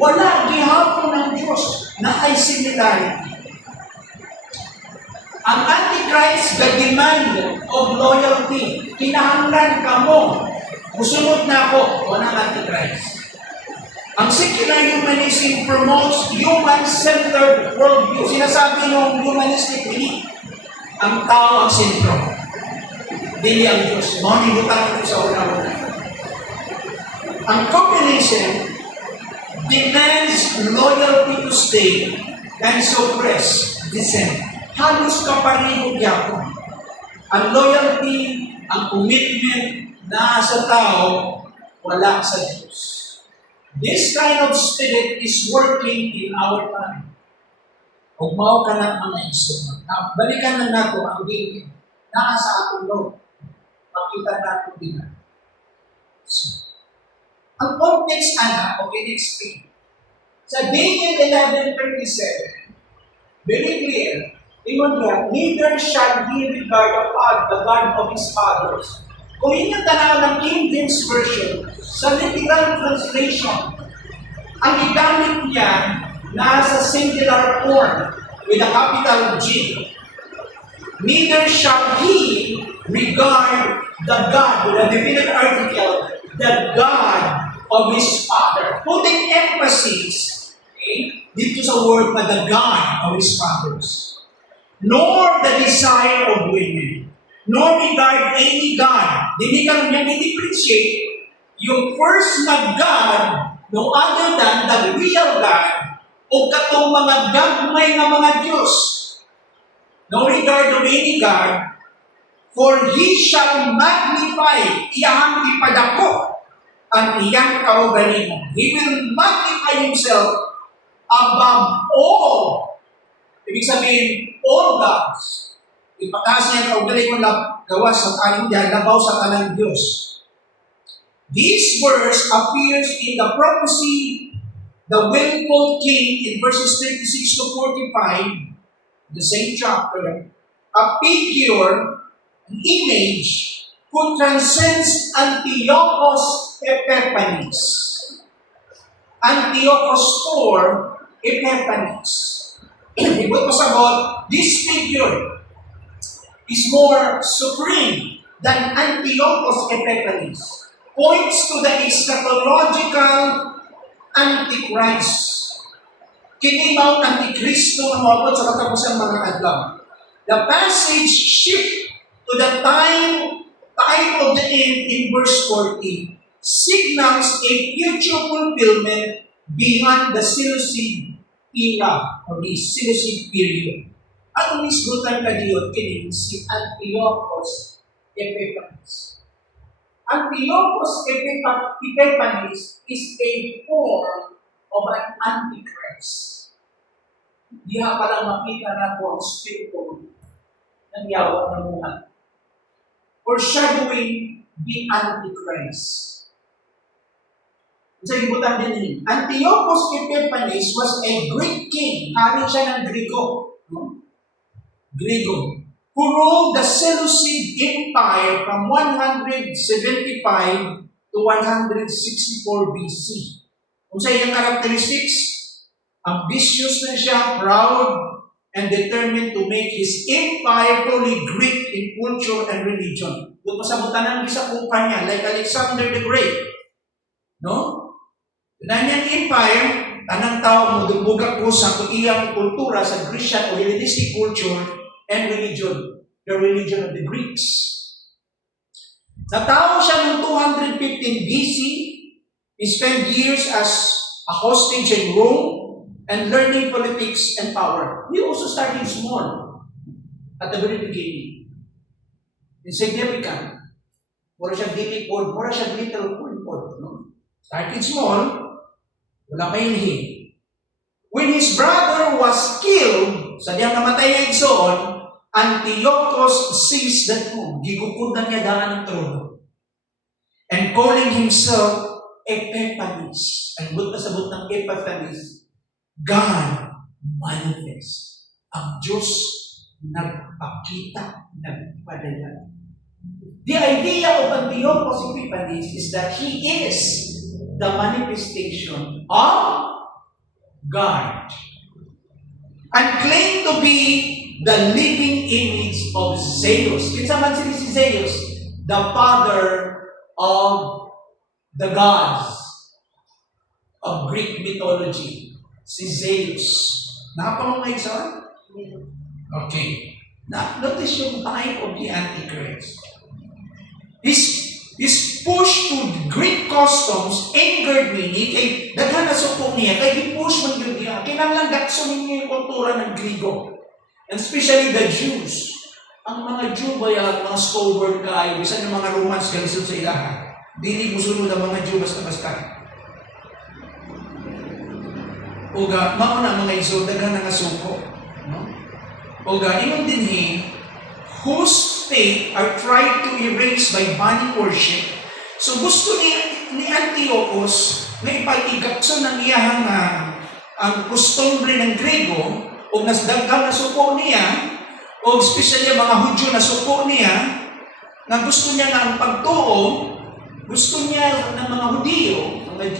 Wala gihapon ng Diyos na ay similarity. Ang Antichrist, the demand of loyalty. Kinahanglan ka mo. Musunod na ako. Walang Antichrist. Ang secular humanism promotes human-centered worldview. Sinasabi ng humanistic belief, ang tao ang sentro. Dili ang Diyos. Manibutan ko sa una-una. Ang communism demands loyalty to state and suppress dissent. Halos kaparihog yapon. Ang loyalty, ang commitment na sa tao, wala sa Diyos. This kind of spirit is working in our time. Kung mao ka ng mga instrument. Balikan na nato ang game. Nasa atong loob. Makita natin din. So, ang context, okay, next thing. Sa Daniel 11:37, very clear, ingon niya, neither shall he regard the God of his fathers. Kung inyong tanaw ng King James Version, sa literal translation, ang igamit niya nasa singular form with a capital G. Neither shall he regard the God, with a definite article, the God of his father. Putting emphasis, okay, dito sa word na the God of his fathers. Nor the desire of women. Nor regard any God. Hindi ka niya i-differentiate yung first na God, no other than the real God, o katong mga gagmay na mga Diyos. No regard of any God, for he shall magnify, iyang ipadako, ang iyang kaugalingon. He will magnify himself above all. Ibig sabihin, all gods. Ipataas niya ang gali mo gawa sa talang diyan, labaw sa talang Diyos. This verse appears in the prophecy, the willful king in verses 36 to 45, the same chapter, a figure, an image, who transcends Antiochus Epiphanes. Antiochus or Epiphanes. Ibig pasabot, this figure is more supreme than Antiochus Epiphanes. Points to the eschatological Antichrist. Kinimaw Antikristo ang mawabot sa katapusan mga adlaw. The passage shift to the time of the end in verse 40 signals a future fulfillment beyond the Seleucid era or the Seleucid period. At umisgutan ka diyon kini si Antiochus Epiphanes. Antiochus Epiphanes is a form of an Antichrist. Diha pa lang makita na po ang spirito ng yawa ng buhay. Foreshadowing the Antichrist. Sa ibutan din Antiochus Epiphanes was a Greek king. Hari siya ng Grego. Grego. Who ruled the Seleucid Empire from 175 to 164 BC. Kung sa iyang characteristics, ambitious na siya, proud, and determined to make his empire fully Greek in culture and religion. Kung masabutan ng isa kupa niya, like Alexander the Great. No? Nanyang empire, tanang tao mo dumbuga ko sa iyang kultura sa Grecian o Hellenistic culture and religion, the religion of the Greeks. Natao siya noong 215 BC. He spent years as a hostage in Rome and learning politics and power. He also started small at the very beginning. Insignificant. Mura siya dilipod, mura siya little pulpod. No? Started small, wala pa yun. When his brother was killed, sa diyang namatay na igsoon, Antiochus seized the throne. Gigukod na niya daan ng trono. And calling himself Epiphanes. Ang but na sabot ng Epiphanes, God manifest. Ang Diyos nagpakita, nagpadala. The idea of Antiochus Epiphanes is that he is the manifestation of God. And claimed to be the living image of Zeus. Kinsa man si Zeus? The father of the gods of Greek mythology. Si Zeus. Nakapamangay sa? Okay. Notice yung type of the Antichrist. His push to Greek customs angered me. Kay daghan na suko niya. Kay i-push man yun niya. Kinanglang gatsunin niya yung kultura ng Grigo. And especially the Jews. Ang mga Jew ba yan, mga stalwart kayo, bisan ng mga Romans galisod sa ilaha. Dili mo sunod ang mga Jew basta-basta. Oga, mauna mga iso, daghan na nga suko. No? Oga, inong dinhi, whose state are tried to erase by banning worship. So gusto ni Antiochus na ipag-igakson ng iyahang ang kustombre ng Grego o nasdaghan na suko niya o especially mga Hudyo na suko niya na gusto niya na ang pagtuo, gusto niya ng mga Hudiyo,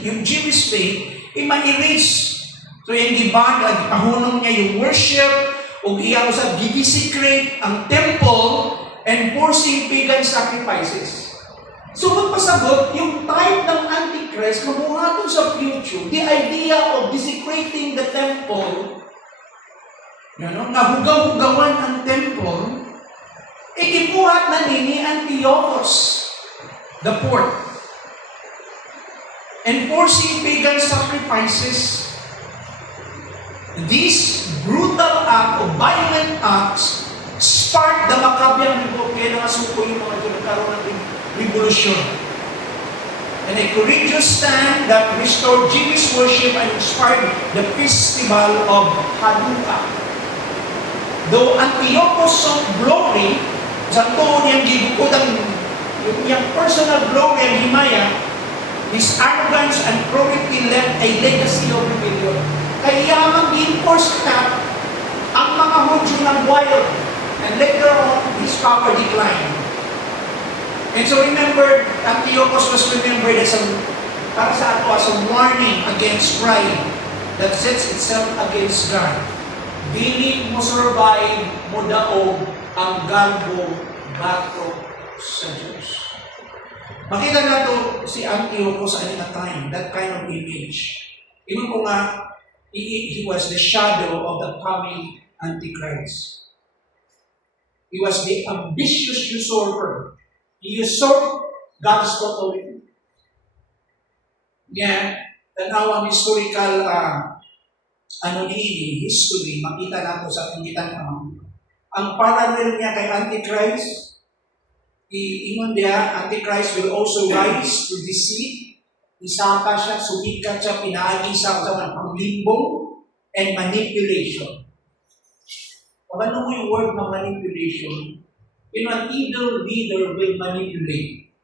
yung Jewish faith, i-erase. So yung gibag, pahunong niya yung worship o iya usab gidesecrate ang temple and forcing pagan sacrifices. So magpasabot, yung type ng Antichrist mabuhaton sa future, the idea of desecrating the temple, nahugaw-hugawan ang temple, ikibuhat na ni Antiochus the fourth. Enforcing pagan sacrifices. These brutal act of violent acts sparked the Maccabean Revolt. Kaya nakasuko yung mga nagkaroon ng revolution. And a courageous stand that restored Jewish worship and inspired the festival of Hanukkah. Though Antiochus of glory, sa tuon niyang gibukod yung personal glory ang himaya, his arrogance and cruelty left a legacy of rebellion. Kaya mag-enforce na ang mga Hudyo ng wild, and later on, his power declined. And so remember, Antiochus was remembered as para sa ato as a warning against pride that sets itself against God. Dili mo survive mo daog ang galbo bato sa Diyos. Makita nato si Antiochus at that time, that kind of image. Ingon ko nga, he was the shadow of the coming Antichrist. He was the ambitious usurper. He usurped God's authority. Yeah, tanaw ang historical history, makita nato sa tungitan ang parallel niya kay Antichrist. Ingon dia, Antichrist will also rise to deceive. Isaka siya, sumikat siya, pinaagi sa panglimbong and manipulation. Kung ano mo yung word ng manipulation, an evil leader will manipulate,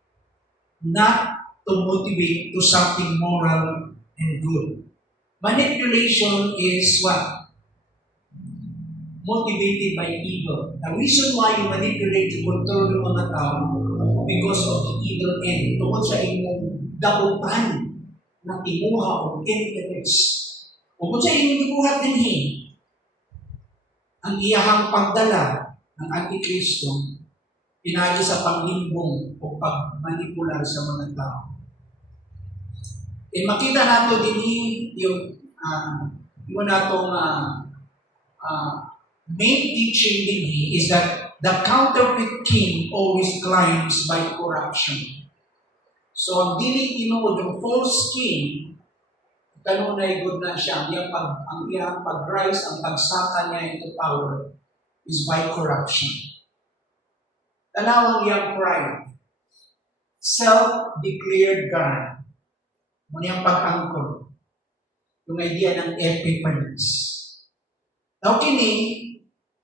not to motivate to something moral and good. Manipulation is what? Motivated by evil. The reason why you manipulate to control yung mga tao because of the evil end. Tungkol sa inyong dabutan na timuha o interest. Tungkol sa inyong timuha dinhin, ang iyahang pagdala ng Antikristo, pinagi sa panglimbong o pagmanipular sa mga tao. Makita nato din yung main teaching din is that the counterfeit king always climbs by corruption. So, ang dili tinuod yung false king, kanunay good na siya, ang iyang pag-rise, ang pagsaka niya into power is by corruption. Tanaw ang iyang pride. Self-declared God. Muna yung pag-angkol. Yung idea ng Epiphanies. Now, kini,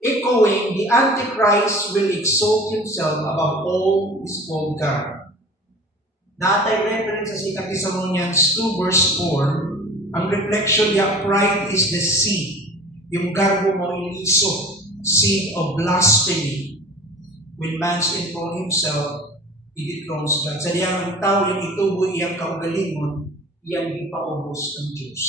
echoing, the Antichrist will exalt himself above all is called God. Natay reference sa 2 Thessalonians 2 verse 4, ang reflection niya, pride is the sin. Yung garbo mo iliso, sin of blasphemy. When man's enthrone himself, he dethrones God. Sa diyang ang tao yung itubo iyang kaugalingon, iyang ipaubos ang Diyos.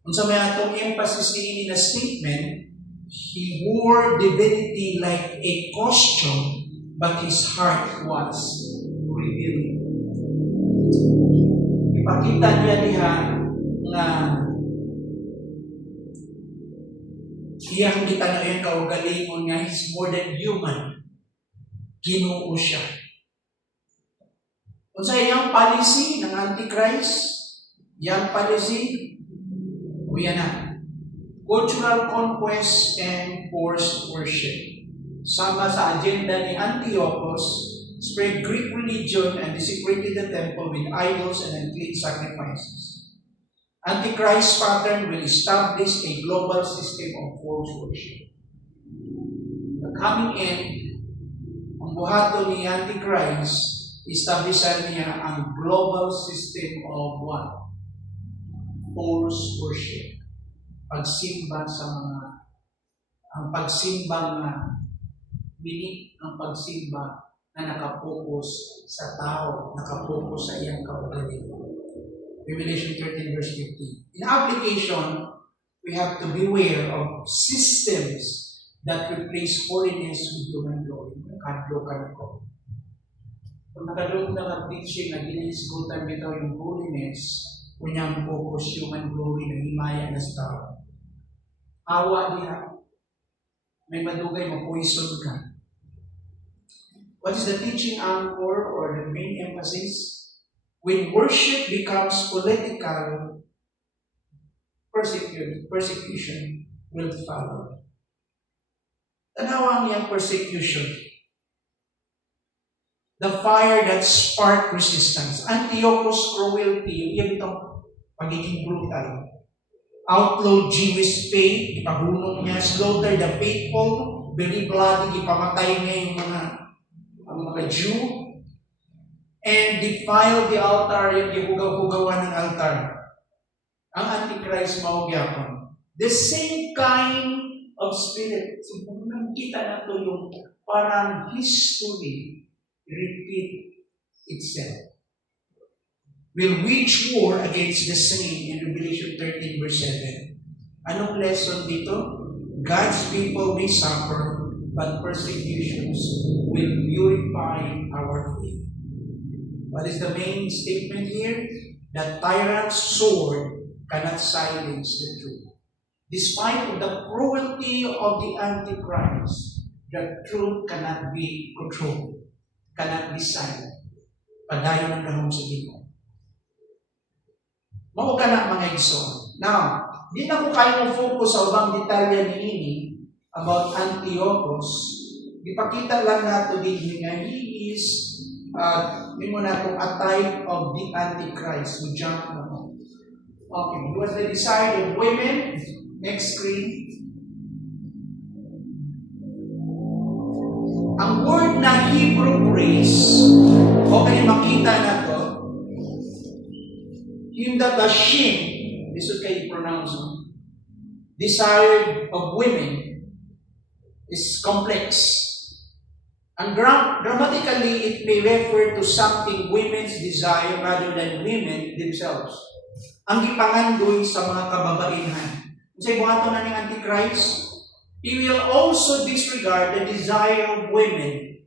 Kung sa may atong emphasis ni na statement, he wore divinity like a costume, but his heart was revealed. Ipakita niya diha nga iyang kita na iyang kaugalingon nga is more than human. Ginoo siya. Kung sa iyang policy ng Antichrist, iyang policy, yan na. Cultural conquest and forced worship. Sama sa agenda ni Antiochus, spread Greek religion and desecrated the temple with idols and unclean sacrifices. Antichrist's pattern will establish a global system of false worship. The coming end, ang buhato ni Antichrist, establishan niya ang global system of what? False worship. Pagsimba sa ang pagsimba na ang pagsimba na nakapokus sa tao, nakapokus sa iyang kaugalingon. Revelation 13 verse 15. In application, we have to beware of systems that replace holiness with human glory. Nakadlo ka na ko. Kung nakadlo na teaching na ginisgutan bitaw yung holiness, kunyang focus human glory na himaya na sa tao. Awa niya. May madugay, mapoison ka. What is the teaching anchor or the main emphasis? When worship becomes political, persecution will follow. Tanawa niyang persecution. The fire that sparked resistance. Antiochus' cruelty, yung itong pagiging brutal. outlawed Jewish faith, ipahulong niya, slaughter the faithful, very bloody, ipamatay niya yung mga Jew, and defile the altar, yung gihugaw-hugawan ng altar. Ang Antichrist maugyapon. The same kind of spirit. So, nakita na ito yung parang history repeat itself. Will wage war against the saint in Revelation 13 verse 7. Anong lesson dito? God's people may suffer, but persecutions will purify our faith. What is the main statement here? The tyrant's sword cannot silence the truth. Despite of the cruelty of the Antichrist, the truth cannot be controlled, cannot be silent. Padayon ang gahong sa Ginoo. Mao ka na mga igsoon. Now, di na ko kayo focus sa ubang detalye ni ini about Antiochus. Ipakita lang nato din nga he is mo na itong a type of the Antichrist. We jump na mo. Okay, it was the desire of women. Next screen. Ang word na Hebrew praise, okay, makita na to. Yung that the shin, this is kayo pronounce, desired of women is complex. And grammatically, it may refer to something women's desire rather than women themselves. Ang gipangandoy sa mga kababaihan. Sa ibuhato na ng Antichrist, he will also disregard the desire of women.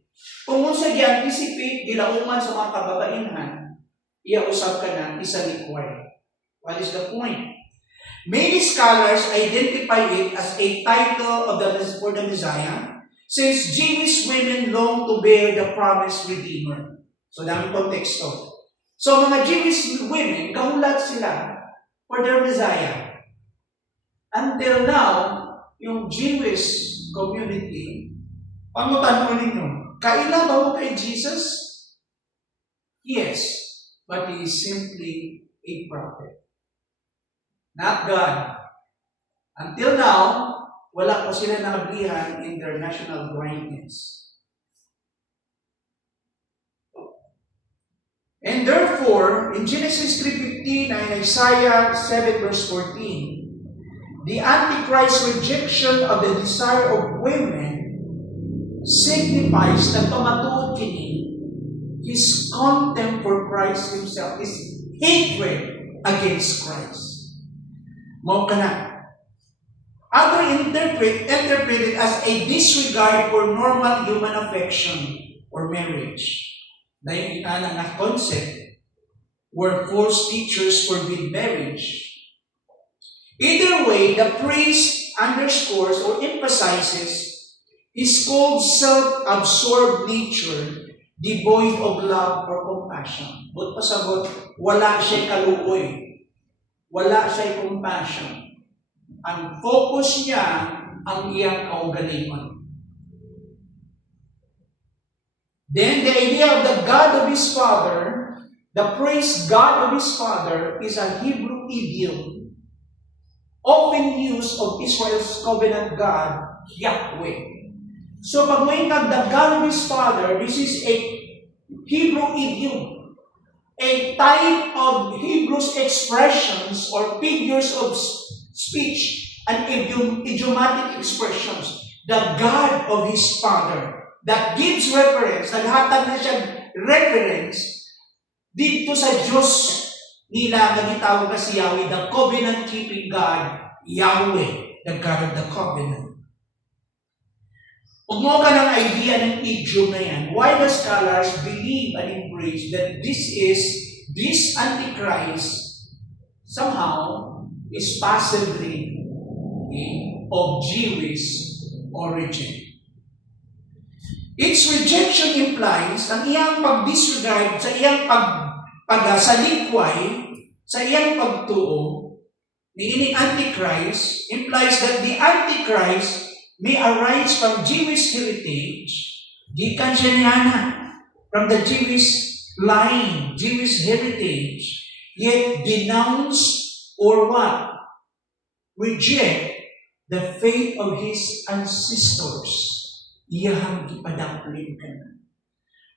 Kung sa gi-anticipate, gilauman sa mga kababaihan, iya usab ka na isa liquid. What is the point? Many scholars identify it as a title for the Messiah, since Jewish women long to bear the promised Redeemer. So, daming konteksto. So, mga Jewish women, kahulat sila for their Messiah. Until now, yung Jewish community, pangutan mo ninyo, kailan ba mo kay Jesus? Yes, but he is simply a prophet. Not God. Until now, wala pa sila nakablihan in their national blindness. And therefore, in Genesis 3:15 and Isaiah 7 verse 14, the Antichrist rejection of the desire of women signifies na pamatuod kini his contempt for Christ himself, his hatred against Christ. Mao kana. Other interpret it as a disregard for normal human affection or marriage. Dahil ina na concept where false teachers forbid marriage. Either way, the priest underscores or emphasizes his cold, self-absorbed nature, devoid of love or compassion. But pasabot, wala siya kaluoy. Wala siya compassion. Ang focus niya, ang iyang kaugalingon. Then, the idea of the God of his father, the praised God of his father, is a Hebrew idiom often used of Israel's covenant God, Yahweh. So pag may the God of his father, this is a Hebrew idiom, a type of Hebrew's expressions or figures of speech and idiomatic expressions. The God of his father that gives reference, naghatag na siya reference dito sa Diyos nila na gitawag na si Yahweh, the covenant-keeping God, Yahweh, the God of the covenant. Kung mo ka ng idea ng idiom na yan, why the scholars believe and embrace that this Antichrist somehow is possibly of Jewish origin. Its rejection implies ang iyang pag-disregard sa iyang pagsalikway, sa iyang pagtuo, ni ining Antichrist implies that the Antichrist may arise from Jewish heritage, gikan siya niyana, from the Jewish line, Jewish heritage, yet denounced or what? reject the faith of his ancestors, iyahang gipadakling ka na.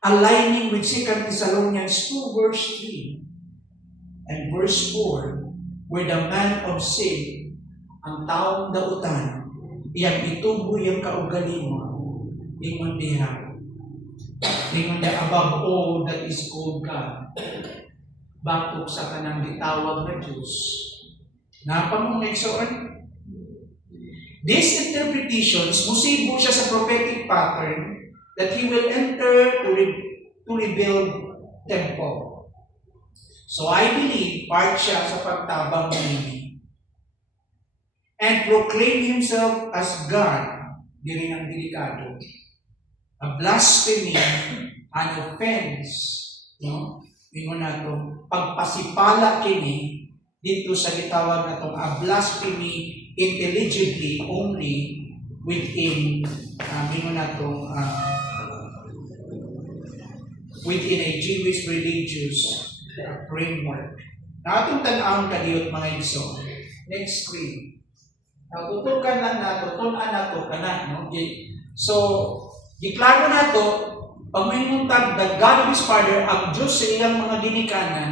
Aligning with 2 Thessalonians 2 verse 3 and verse 4, where the man of sin, ang taong dautan, iyang ituboy ang kaugali mo, ingon diha, ingon diha, above all that is called God, batok sa kanang gitawag na Diyos. Napamungaysoon? These interpretations, musibo siya sa prophetic pattern that he will enter to rebuild temple. So I believe part siya sa pagtabang niya and proclaim himself as God, diri ang delikado. A blasphemy, an offense, no? Ingon nato, pagpasipala kini dito sa gitawag natong a blasphemy intelligibly only within within a Jewish religious framework. Na atong tan-awon kadiyot mga igsoon. Next screen. Tutukan lang nato, tunan nato kana, no? So, giklaro nato pag may muntag the God of his father, ang Diyos sa ilang mga ginikanan,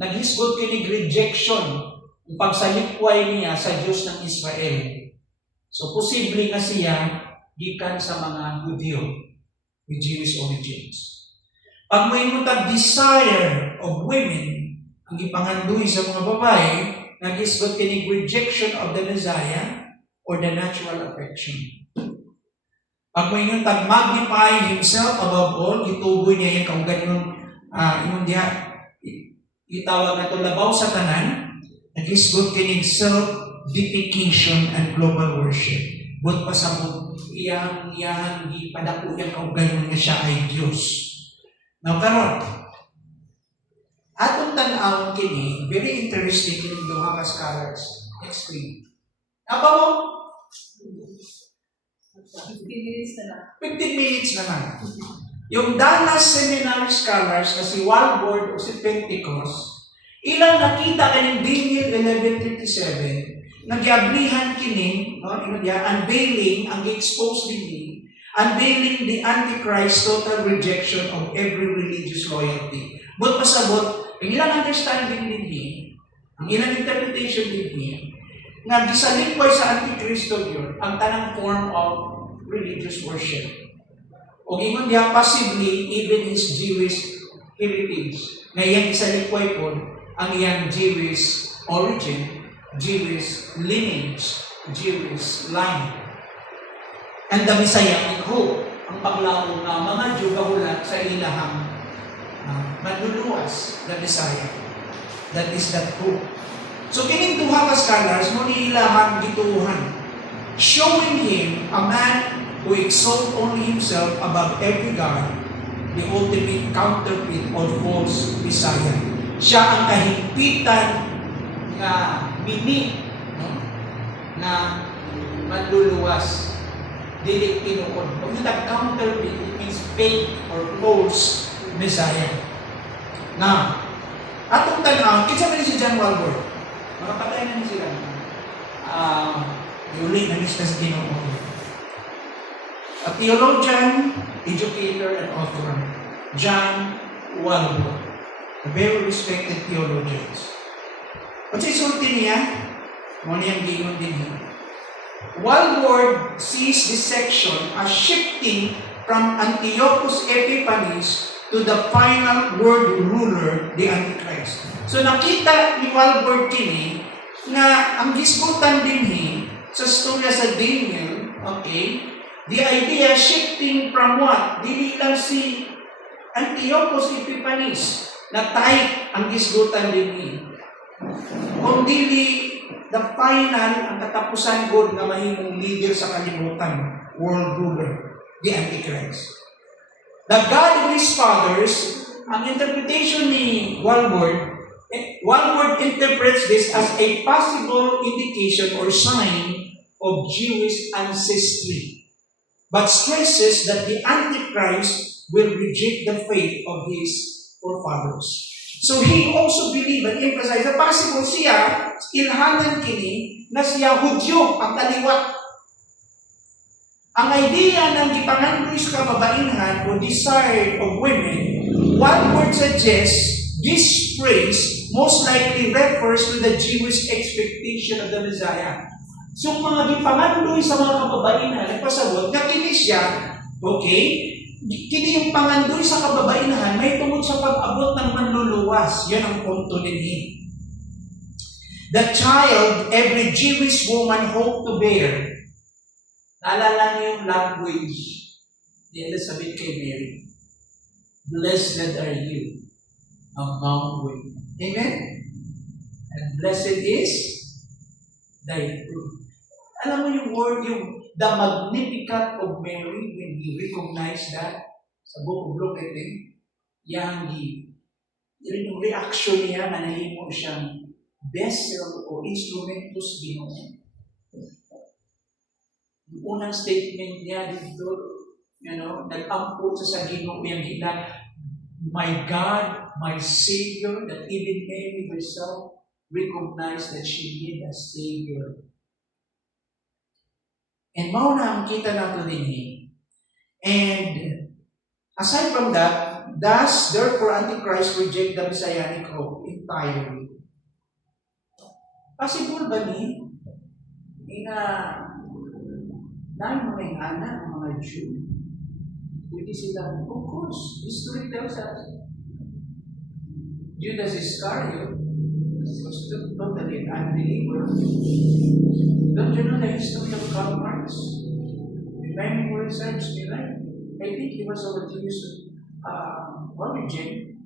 naghisgot kinig rejection ang pagsalikway niya sa Diyos ng Israel. So, posible nga siya gikan sa mga Hudyo with Jewish origins. Pag may mutag desire of women, ang ipanganduhi sa mga babae, nag-isgot kinig rejection of the Messiah or the natural affection. Pag may mutag magnify himself above all, ituboy niya yung kaugan yung itawag na ito labaw sa tanan, nag-isgot kinig self-deification and global worship. Buot pasabot, iyang ipadako yung kaugan nga siya ay Diyos. Now, karon, atong tan-awon kini, very interesting kining duha ka scholars. Next screen. Apa mo? 15 minutes na lang. 15 minutes naman. Yung Dallas Seminary scholars na si Walborg o si Pentecost, ilang nakita kaning Daniel 11:37, nagyablihan kini, unveiling, ang expose din unveiling the Antichrist total rejection of every religious loyalty. But pasabot, ang ilang understanding din ang ilang interpretation din nga gisalikway sa Antikristo yun, ang tanang form of religious worship. O ingon niya, possibly, even his Jewish heritage. Ngayon, gisalikway po ang iyang Jewish origin, Jewish lineage, Jewish line. And the Messianic hope, ang paglaong na mga Diyo gahulat sa ilahang manluluwas na Messiah. That is that hope. So, kining duha ka scholars, mo ni ilahang gituhan, showing him a man who exalts only himself above every God, the ultimate counterfeit or false Messiah. Siya ang kahigpitan na mini, no? Na manluluwas, dili tinuod. Pag nag-counterfeit, it means fake or false Messiah. Now, atong tanaw, kinsa man si John Walborg? Mga patay na ni sila. Yuli na niya sa Ginoo. A theologian, educator, and author, John Walborg. A very respected theologian. At sa isulti niya, mo niyang gingon din niya. Walborg sees this section as shifting from Antiochus Epiphanes to the final world ruler, the Antichrist. So nakita ni Walborg kini na ang gisgutan din sa storya sa Daniel, okay, the idea shifting from what? Dili lang si Antiochus Epiphanes na type ang gisgutan din kundi the final, ang katapusan God na mahimong leader sa kalimutan, world ruler, the Antichrist. The God of his fathers, ang interpretation ni Walborg interprets this as a possible indication or sign of Jewish ancestry, but stresses that the Antichrist will reject the faith of his forefathers. So he also believed and emphasized na possible siya, ilhanan kini, na siya Hudyo ang kaliwat. Ang idea ng gipangandoy sa kababainhan o desired of women, one would suggest this phrase most likely refers to the Jewish expectation of the Messiah. So mga gipangandoy sa mga kababainan, nagpasabot, na kini siya, okay, kini yung pangandoy sa kababainan, may tungod sa pag-abot ng manluluwas. Yan ang punto ninhi. The child every Jewish woman hoped to bear. Naalala niyo yung language ni Elizabeth kay Mary. Blessed are you among women. Amen? And blessed is thy fruit. Alam mo yung word, yung the Magnificat of Mary, when he recognized that sa book of Luke, I think, yung reaction niya na nahimo siyang vessel o instrumentus Ginoo. Yung unang statement niya dito, nag-ampo sa Ginoo yung hila, my God, my Savior, that even Mary herself recognized that she needed a Savior. And mauna ang kita nato din. And aside from that, thus, therefore, Antichrist reject the Messianic hope entirely. Possible ba ni? Dahil mga ingana, mga Jew, pwede sila, of course, history tells us. Judas Iscariot was totally an unbeliever. Don't you know the history of Karl Marx? Remaining who research me, right? I think he was of a Jewish origin.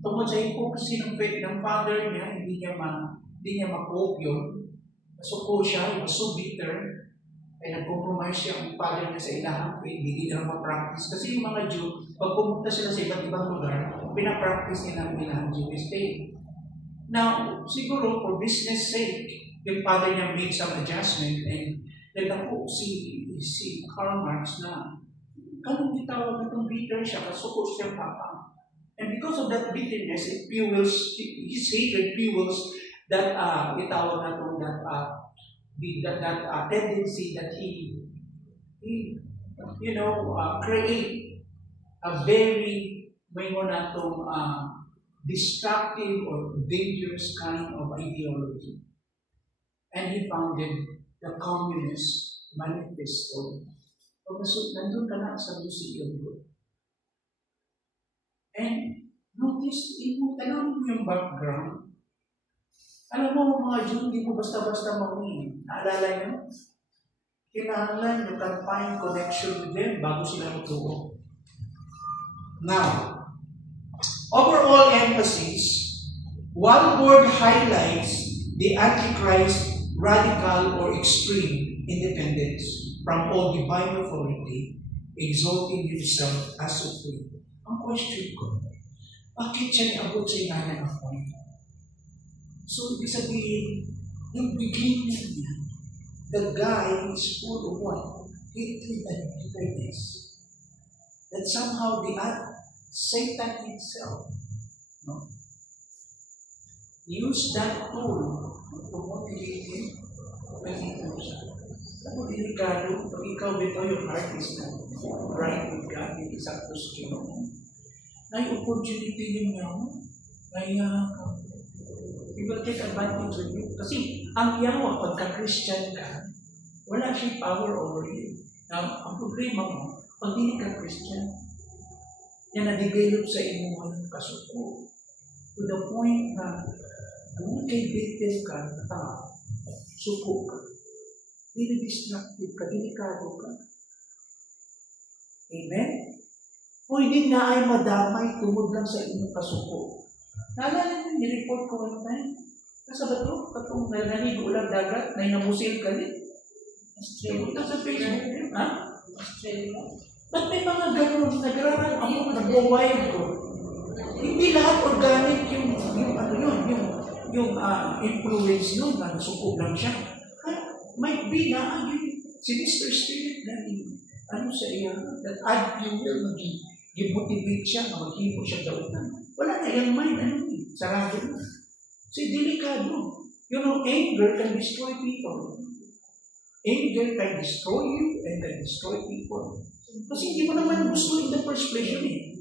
Tungkol sa hypocrisy ng faith ng father niya, hindi niya ma-cope yun. Nasuko siya, he was so bitter. Ay nag-compromise siya ang father niya sa ilahang faith, hindi nila ma-practice. Kasi yung mga Jew, pag pumunta sila sa iba't ibang lugar, pinapractice nila ang ilahang Jewish faith. Now, siguro for business sake, yung father niya made some adjustment and nagdako si Karl Marx na ganun itawag itong bitter siya, kasuko siya papa. And because of that bitterness, it fuels, his hatred fuels that itawag na itong that tendency that he create a very destructive or dangerous kind of ideology. And he founded the Communist Manifesto. Nandun ka na sa museum ko. And notice, tanong mo yung background. Alam mo, mga Jew, hindi mo basta-basta mawin. Naalala nyo? Kailangan you can find connection with them bago sila magtuo. Now, overall emphasis, one word highlights the Antichrist radical or extreme independence from all divine authority, exalting himself as supreme. Ang question ko, bakit siya niabot sa inanay ng point? So, ibig sabihin, yung beginning niya, the guy is full of what? Hatred and bitterness. That somehow Satan himself, use that tool to motivate him pagkita siya. Ako delikado, pag ikaw bito yung heart is na right with God, yung isang King mo. Na yung opportunity din niya mo, kaya he will take advantage of you. Kasi ang yawa, pagka-Christian ka, wala siyang power over you. Now, ang problema mo, pag hindi ka Christian, yan na-develop sa imo yung kasuko. To the point na kung kay victim ka, suko ka. Dili destructive ka, delikado ka. Amen? O hindi na ay madamay tungod lang sa inyong kasuko. Naalala niyo, nireport ko one time. Nasa ba ito? Katong naligo lang dagat, na inamusil ka rin. Australia. Sa Facebook. Ha? Australia. Ba't may mga ganun? Nagraran ako, nag-wild ko. Hindi lahat organic yung influence nun, nasuko lang siya. Might be na, sinister spirit na sa iya, that add fuel, i-motivate siya na maghimo siya dautan. Wala na yung mind, sarado na. So, delikado. You know, anger can destroy people. Anger can destroy you and can destroy people. Kasi hindi mo naman gusto in the first place yun eh.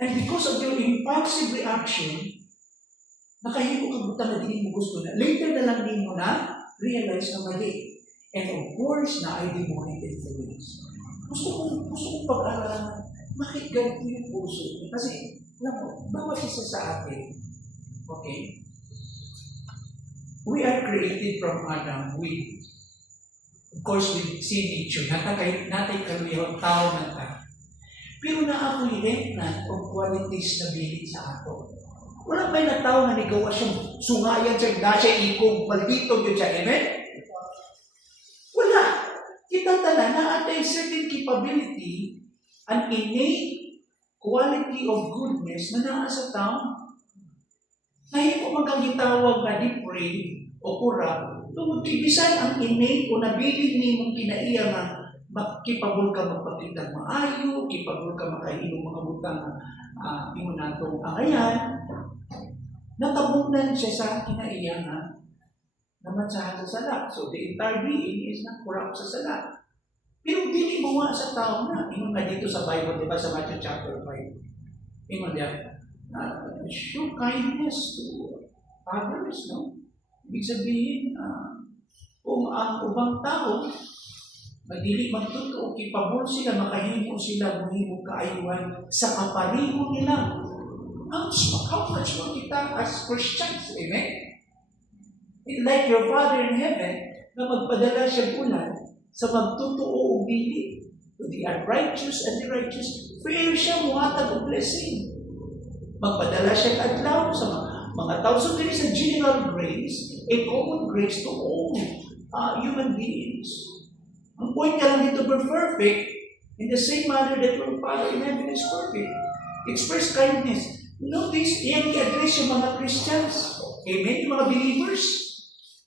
And because of your impulsive reaction, nakahimo ka buta na din mo gusto na. Later na lang din mo na realize na mali. And of course, na ay demonic influence. Gusto kong pag-aralan, bakit ganito yung puso? Kasi, alam mo, bawat isa sa atin, okay, we are created from Adam with, of course, with sin nature. Natay kaluyaw, tao na tayo. Pero naapoy remnant of qualities na bilit sa ato. Wala ba na tao na ligawa siyang sungayan siya, na siya ikong maldito yun siya, amen? Wala. Kita tala na at a certain capability, an innate quality of goodness na naa sa tao. Nahimo magkagitawag na depraved o corrupt, tungod kibisan ang innate o nabilig ni mong kinaiya nga kipabol ka magpakita maayo, kipabol ka makahinom mga butang ingon natong angayan, natabunan siya sa kinaiya nga naman sa sala. So the entire being is not corrupt sa sala. Pero dili buwa sa tao na. Ingon na dito sa Bible, di ba sa Matthew chapter 5. Ingon niya, show kindness to others, no? Ibig sabihin, kung ang ubang tao, madili magtuto, kipabol sila, makahimo sila, muhimo kaayuhan sa kapaliho nila. How much more kita as Christians, amen? Like your Father in heaven, na magpadala siya ulan sa magtutuo o bili to the unrighteous and the righteous, fair siya muhatag o blessing. Magpadala siya adlaw sa mga tao. So there is a general grace, a common grace to all human beings. Ang point niya lang dito, we're perfect in the same manner that your Father in heaven is perfect. Express kindness. Notice, iyan i-address yung mga Christians. Amen? Yung mga believers.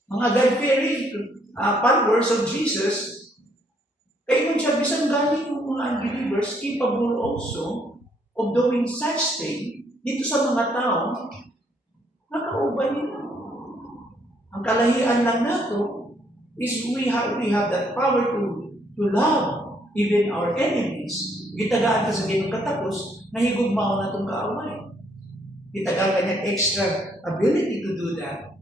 Mga God-fearing followers of Jesus. Kaya kung siya, bisan galing yung mga unbelievers, capable also of doing such thing dito sa mga tao, nakauban nila. Ang kalahian lang nato is we have that power to love even our enemies. Gitagaan ka sa ganong katapos, nahigugmaw na itong kaaway. Gitagaan ka niyang extra ability to do that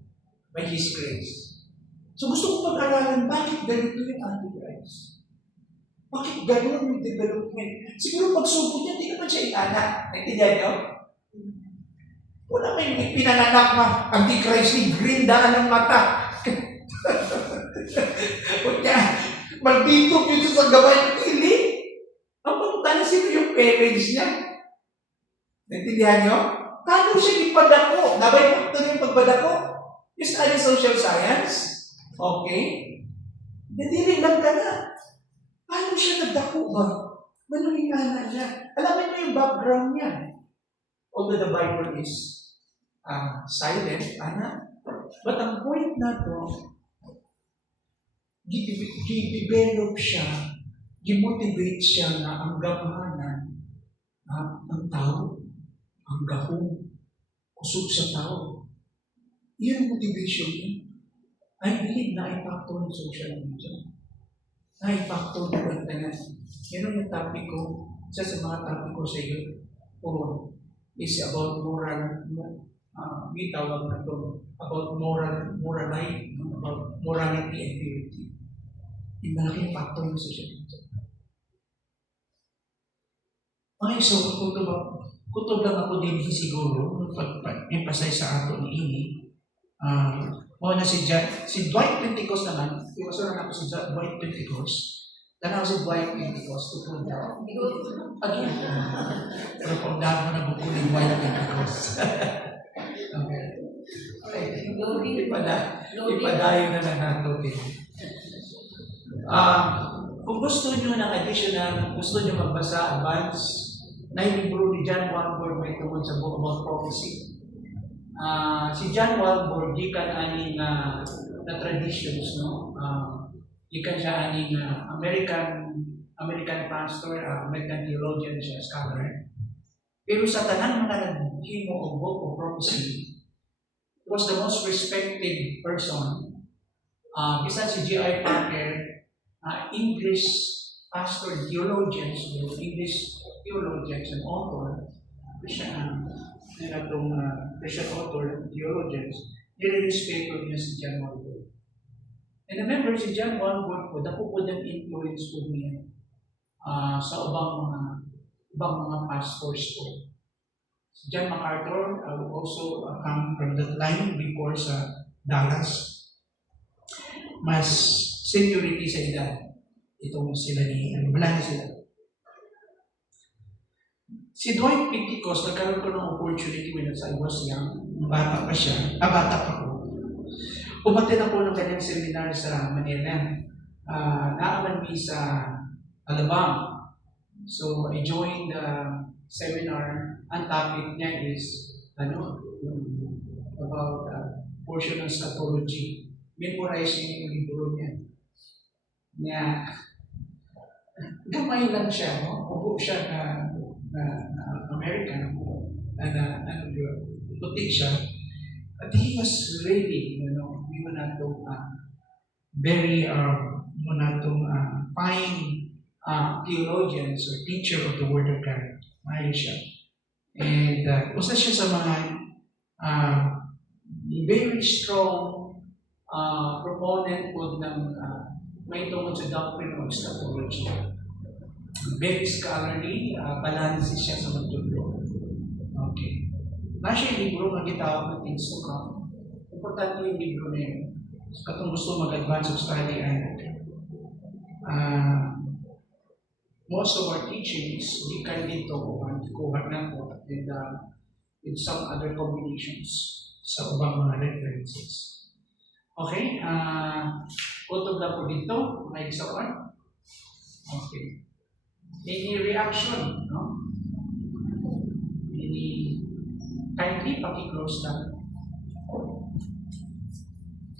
by His grace. So gusto ko pag-aralan, bakit ganito yung Antichrist? Bakit gano'n yung development? Siguro pagsubok niya, hindi naman siya ianak. Naintindihan niyo? Wala may pinanganak na Antichrist ni green daan ng mata. Kaya, maldito dito sa gawin ng tili. Ang pagpunta na sino yung parents niya. Naintindihan niyo? Kano siya ipadako? Nabay faktor yung pagpadako? Is that social science? Okay? Nadili lang ka na. Paano siya nagdako ba? Manulingana niya. Alamin mo yung background niya. Although the Bible is silent, but ang point na to, gidevelop siya, gimotivate siya na ang gamahanan ng tao, ang gahong, kusog sa tao. Iyan ang motivation niya. I believe na impacto ng social media. Na impacto ng bantayan. Yan yung topic ko, isa sa mga topic ko sa iyo, is about moral, may tawag na ito, about morality and purity. Yung malaking factor ng social media. Okay, so kutob lang ako din siguro, pag-emphasize sa ato ni Ini. Muna si Dwight Pentecost naman, iwasan na ako si Dwight Pentecost. Tanaw si Dwight Pentecost, tukod na. Again. Pero kung dahil mo na bukul yung Dwight Pentecost. Okay. Ipadayo na lang nato. Kung gusto nyo ng additional, gusto nyo magbasa, advance, na yung libro ni John Walvoord may tungkol sa book about prophecy. Si John Walvoord, gikan ani na traditions, no? Gikan siya ani na American pastor, American theologian siya, scholar. Pero sa tanan mananadhimo og book of prophecy, he was the most respected person. Bisan si G.I. Packer, English pastor theologians, English theologians and author, Christian, Christian author, theologians, nire-respeto niya si John Walvoord. And remember, si John Walvoord po, dako po ng influence po niya sa ibang mga pastors po. Si John MacArthur also come from that line before sa Dallas. Mas seniority sa edad. Itong sila ni, bala sila. Si Dwight Pentecost, nagkaroon ko ng opportunity when I was young. Bata pa siya. Bata pa ko. Umatin ako ng kanyang seminar sa Manila. Naaman mi sa Alabang. So, I joined the seminar. Ang topic niya is, about portion ng scatology. Memorizing yung libro niya. Gamay lang siya, no? Upo siya na American, puti siya. But he was really, we were not very, fine theologians or teacher of the Word of God. Mayo siya. And usa siya sa mga very strong proponent po ng may tungkol sa doctrine of scatology. Very scholarly, balance siya sa magtuturo. Okay. Nasa yung libro na gitawag ng Things to Come. Importante yung libro na yun. Katong gusto mag-advance of study and most of our teachings, gikan dito kuha na po and with some other combinations sa ubang mga references. Okay, utog na po dito, may isa one. Okay. Any reaction, no? Any, kindly paki-close lang.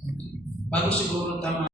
Okay. Bago siguro tama